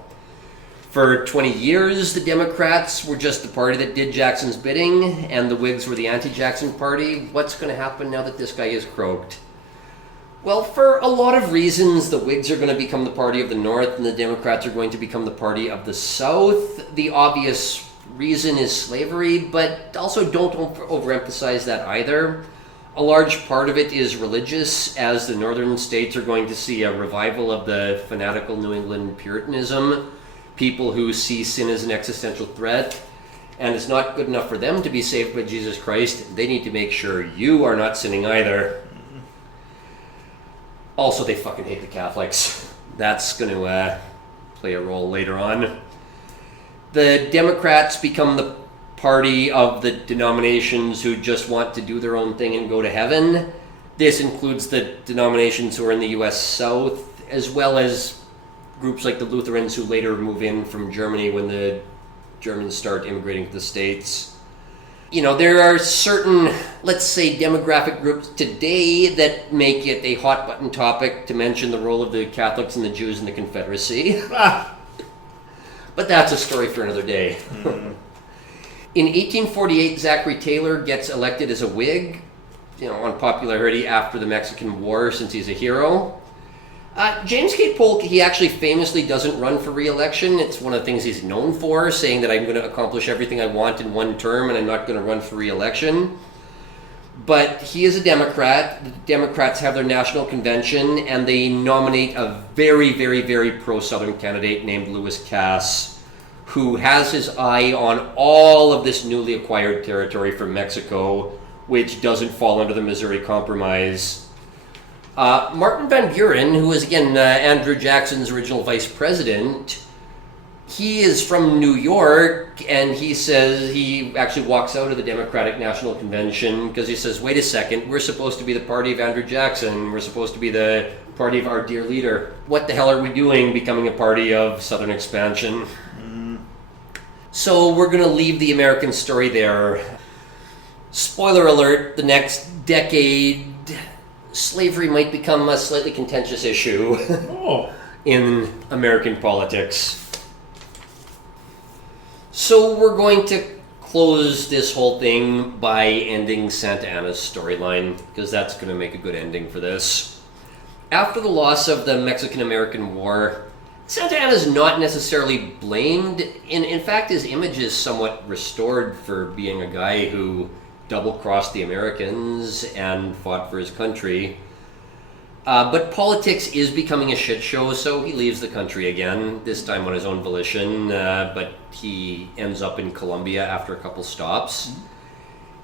For 20 years, the Democrats were just the party that did Jackson's bidding, and the Whigs were the anti-Jackson party. What's going to happen now that this guy is croaked? Well, for a lot of reasons, the Whigs are going to become the party of the North, and the Democrats are going to become the party of the South. The obvious reason is slavery, but also don't overemphasize that either. A large part of it is religious, as the northern states are going to see a revival of the fanatical New England Puritanism, people who see sin as an existential threat, and it's not good enough for them to be saved by Jesus Christ. They need to make sure you are not sinning either. Also, they fucking hate the Catholics. That's going to play a role later on. The Democrats become the party of the denominations who just want to do their own thing and go to heaven. This includes the denominations who are in the U.S. South, as well as groups like the Lutherans who later move in from Germany when the Germans start immigrating to the States. You know, there are certain, let's say, demographic groups today that make it a hot button topic to mention the role of the Catholics and the Jews in the Confederacy. But that's a story for another day. In 1848, Zachary Taylor gets elected as a Whig, on popularity after the Mexican War, since he's a hero. James K. Polk, he actually famously doesn't run for re-election. It's one of the things he's known for, saying that I'm going to accomplish everything I want in one term and I'm not going to run for re-election. But he is a Democrat. The Democrats have their national convention and they nominate a very, very, very pro-Southern candidate named Lewis Cass, who has his eye on all of this newly acquired territory from Mexico, which doesn't fall under the Missouri Compromise. Martin Van Buren, who is again Andrew Jackson's original vice president, he is from New York, and he says he actually walks out of the Democratic National Convention because he says, wait a second, we're supposed to be the party of Andrew Jackson, we're supposed to be the party of our dear leader. What the hell are we doing becoming a party of Southern expansion? So we're going to leave the American story there. Spoiler alert, the next decade, slavery might become a slightly contentious issue in American politics. So we're going to close this whole thing by ending Santa Anna's storyline, because that's going to make a good ending for this. After the loss of the Mexican-American War, Santa Anna is not necessarily blamed. In fact, his image is somewhat restored for being a guy who double-crossed the Americans and fought for his country. But politics is becoming a shit show, so he leaves the country again, this time on his own volition, but he ends up in Colombia after a couple stops.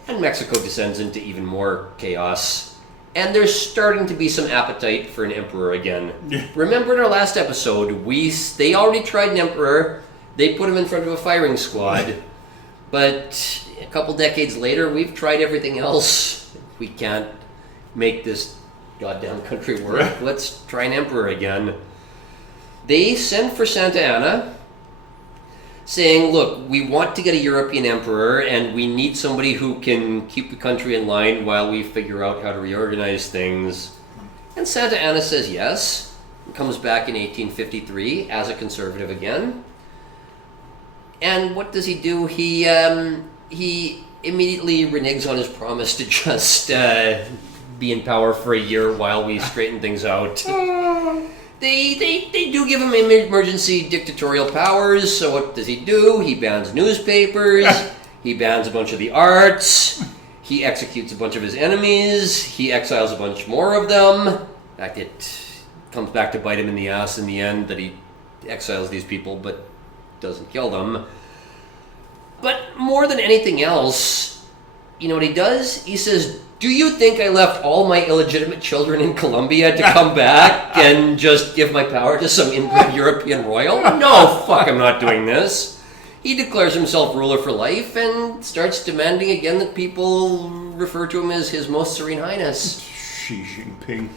And Mexico descends into even more chaos. And there's starting to be some appetite for an emperor again. Remember in our last episode, they already tried an emperor, they put him in front of a firing squad, but a couple decades later, we've tried everything else. We can't make this goddamn country work. Let's try an emperor again. They send for Santa Anna, saying, look, we want to get a European emperor, and we need somebody who can keep the country in line while we figure out how to reorganize things. And Santa Anna says yes, and comes back in 1853 as a conservative again. And what does he do? He immediately reneges on his promise to just be in power for a year while we straighten things out. They do give him emergency dictatorial powers, so what does he do? He bans newspapers, he bans a bunch of the arts, he executes a bunch of his enemies, he exiles a bunch more of them. In fact, it comes back to bite him in the ass in the end that he exiles these people but doesn't kill them. But more than anything else, you know what he does? He says, do you think I left all my illegitimate children in Colombia to come back and just give my power to some inbred European royal? No, fuck, I'm not doing this. He declares himself ruler for life and starts demanding again that people refer to him as His Most Serene Highness. Xi Jinping.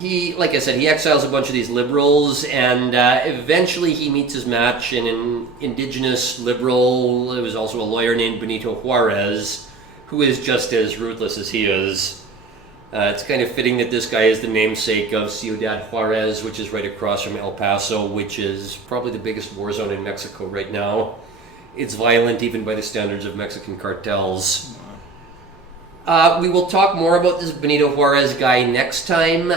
He, like I said, he exiles a bunch of these liberals, and eventually he meets his match in an indigenous liberal. There was also a lawyer named Benito Juarez, who is just as ruthless as he is. It's kind of fitting that this guy is the namesake of Ciudad Juarez, which is right across from El Paso, which is probably the biggest war zone in Mexico right now. It's violent even by the standards of Mexican cartels. We will talk more about this Benito Juarez guy next time.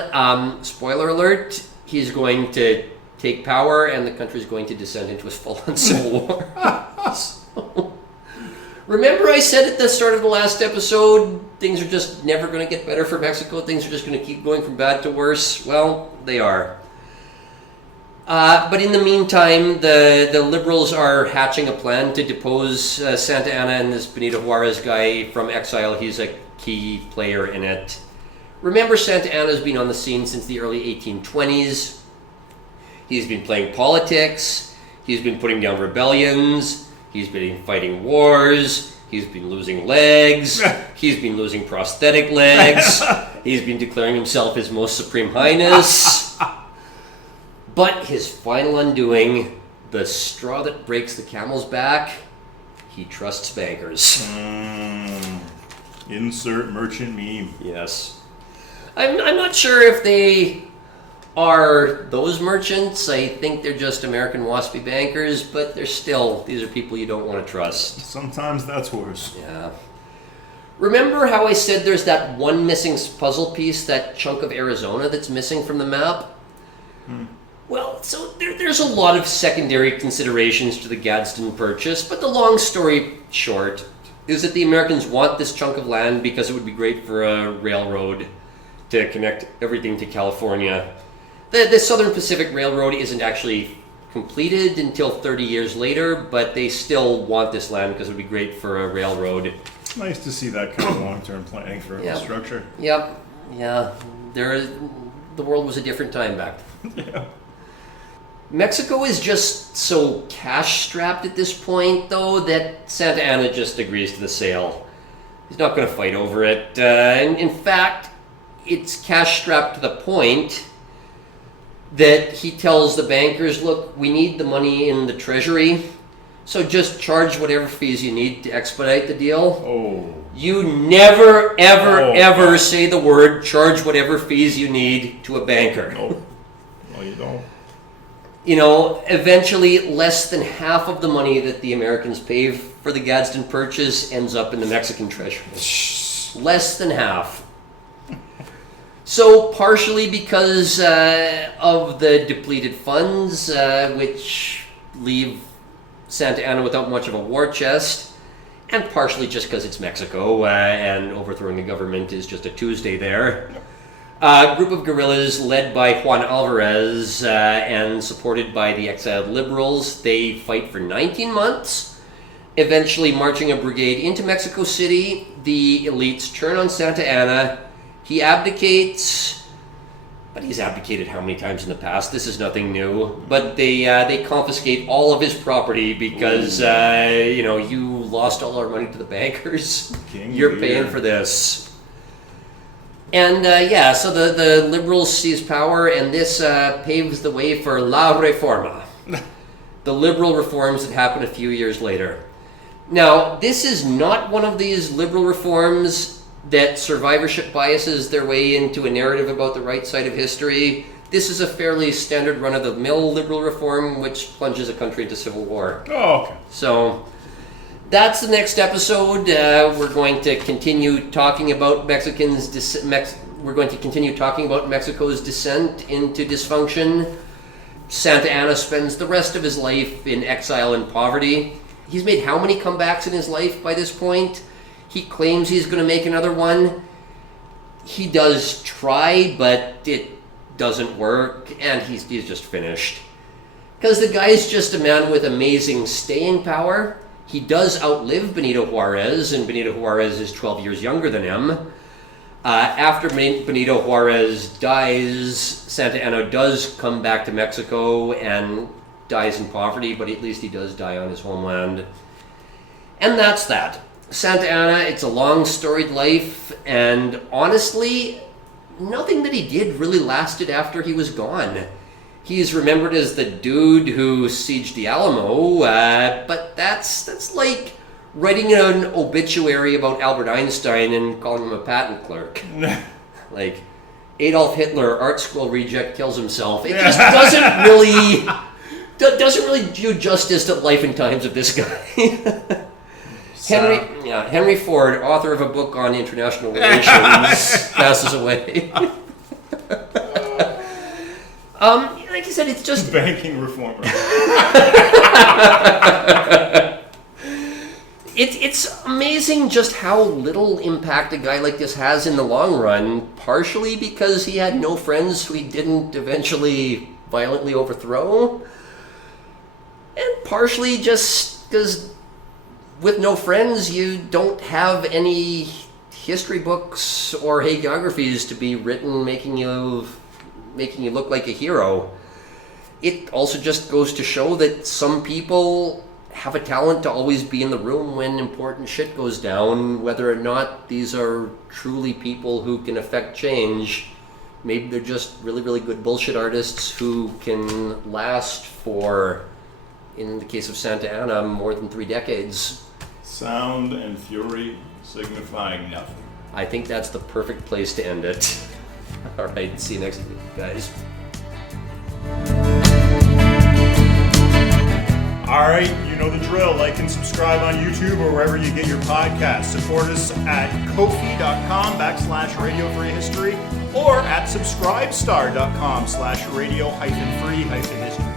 Spoiler alert, he's going to take power and the country's going to descend into a full-on civil war. So, remember I said at the start of the last episode, things are just never going to get better for Mexico, things are just going to keep going from bad to worse? Well, they are. But in the meantime, the liberals are hatching a plan to depose Santa Anna and this Benito Juarez guy from exile. He's a key player in it. Remember, Santa Anna's been on the scene since the early 1820s. He's been playing politics. He's been putting down rebellions. He's been fighting wars. He's been losing legs. He's been losing prosthetic legs. He's been declaring himself His Most Supreme Highness. But his final undoing, the straw that breaks the camel's back, He trusts bankers. Insert merchant meme. Yes. I'm not sure if they are those merchants. I think they're just American waspy bankers, but these are people you don't want to trust. Sometimes that's worse. Yeah. Remember how I said there's that one missing puzzle piece, that chunk of Arizona that's missing from the map? Well, so there's a lot of secondary considerations to the Gadsden purchase, but the long story short is that the Americans want this chunk of land because it would be great for a railroad to connect everything to California. The Southern Pacific Railroad isn't actually completed until 30 years later, but they still want this land because it would be great for a railroad. It's nice to see that kind of long-term planning for infrastructure. Yep. Yeah. The world was a different time back then. Yeah. Mexico is just so cash-strapped at this point, though, that Santa Anna just agrees to the sale. He's not going to fight over it. And in fact, it's cash-strapped to the point that he tells the bankers, look, we need the money in the treasury, so just charge whatever fees you need to expedite the deal. Oh. You never, ever say the word charge whatever fees you need to a banker. No. No, you don't. You know, eventually less than half of the money that the Americans pay for the Gadsden purchase ends up in the Mexican treasury. Less than half. So partially because of the depleted funds, which leave Santa Anna without much of a war chest, and partially just because it's Mexico and overthrowing the government is just a Tuesday there. A group of guerrillas led by Juan Alvarez and supported by the exiled liberals, they fight for 19 months, eventually marching a brigade into Mexico City. The elites turn on Santa Anna. He abdicates, but he's abdicated how many times in the past? This is nothing new. But they confiscate all of his property because, you lost all our money to the bankers. You're paying for this. And so the liberals seize power, and this paves the way for La Reforma, the liberal reforms that happened a few years later. Now, this is not one of these liberal reforms that survivorship biases their way into a narrative about the right side of history. This is a fairly standard run-of-the-mill liberal reform which plunges a country into civil war. Oh, okay. So that's the next episode. We're going to continue talking about we're going to continue talking about Mexico's descent into dysfunction. Santa Anna spends the rest of his life in exile and poverty. He's made how many comebacks in his life by this point? He claims he's going to make another one. He does try, but it doesn't work, and he's just finished. Because the guy's just a man with amazing staying power. He does outlive Benito Juarez, and Benito Juarez is 12 years younger than him. After Benito Juarez dies, Santa Anna does come back to Mexico and dies in poverty, but at least he does die on his homeland. And that's that. Santa Anna, it's a long storied life, and honestly, nothing that he did really lasted after he was gone. He's remembered as the dude who sieged the Alamo, but that's like writing an obituary about Albert Einstein and calling him a patent clerk. Like, Adolf Hitler, art school reject, kills himself. It just doesn't really do justice to life and times of this guy. Henry Ford, author of a book on international relations, passes away. Like I said, it's just banking reformer. It's amazing just how little impact a guy like this has in the long run, partially because he had no friends who he didn't eventually violently overthrow, and partially just because with no friends, you don't have any history books or hagiographies to be written making you look like a hero. It also just goes to show that some people have a talent to always be in the room when important shit goes down, whether or not these are truly people who can affect change. Maybe they're just really, really good bullshit artists who can last for, in the case of Santa Anna, more than 3 decades. Sound and fury signifying nothing. I think that's the perfect place to end it. All right, see you next week, guys. All right, you know the drill. Like and subscribe on YouTube or wherever you get your podcasts. Support us at kofi.com/Radio Free History or at subscribestar.com/radio-free-history.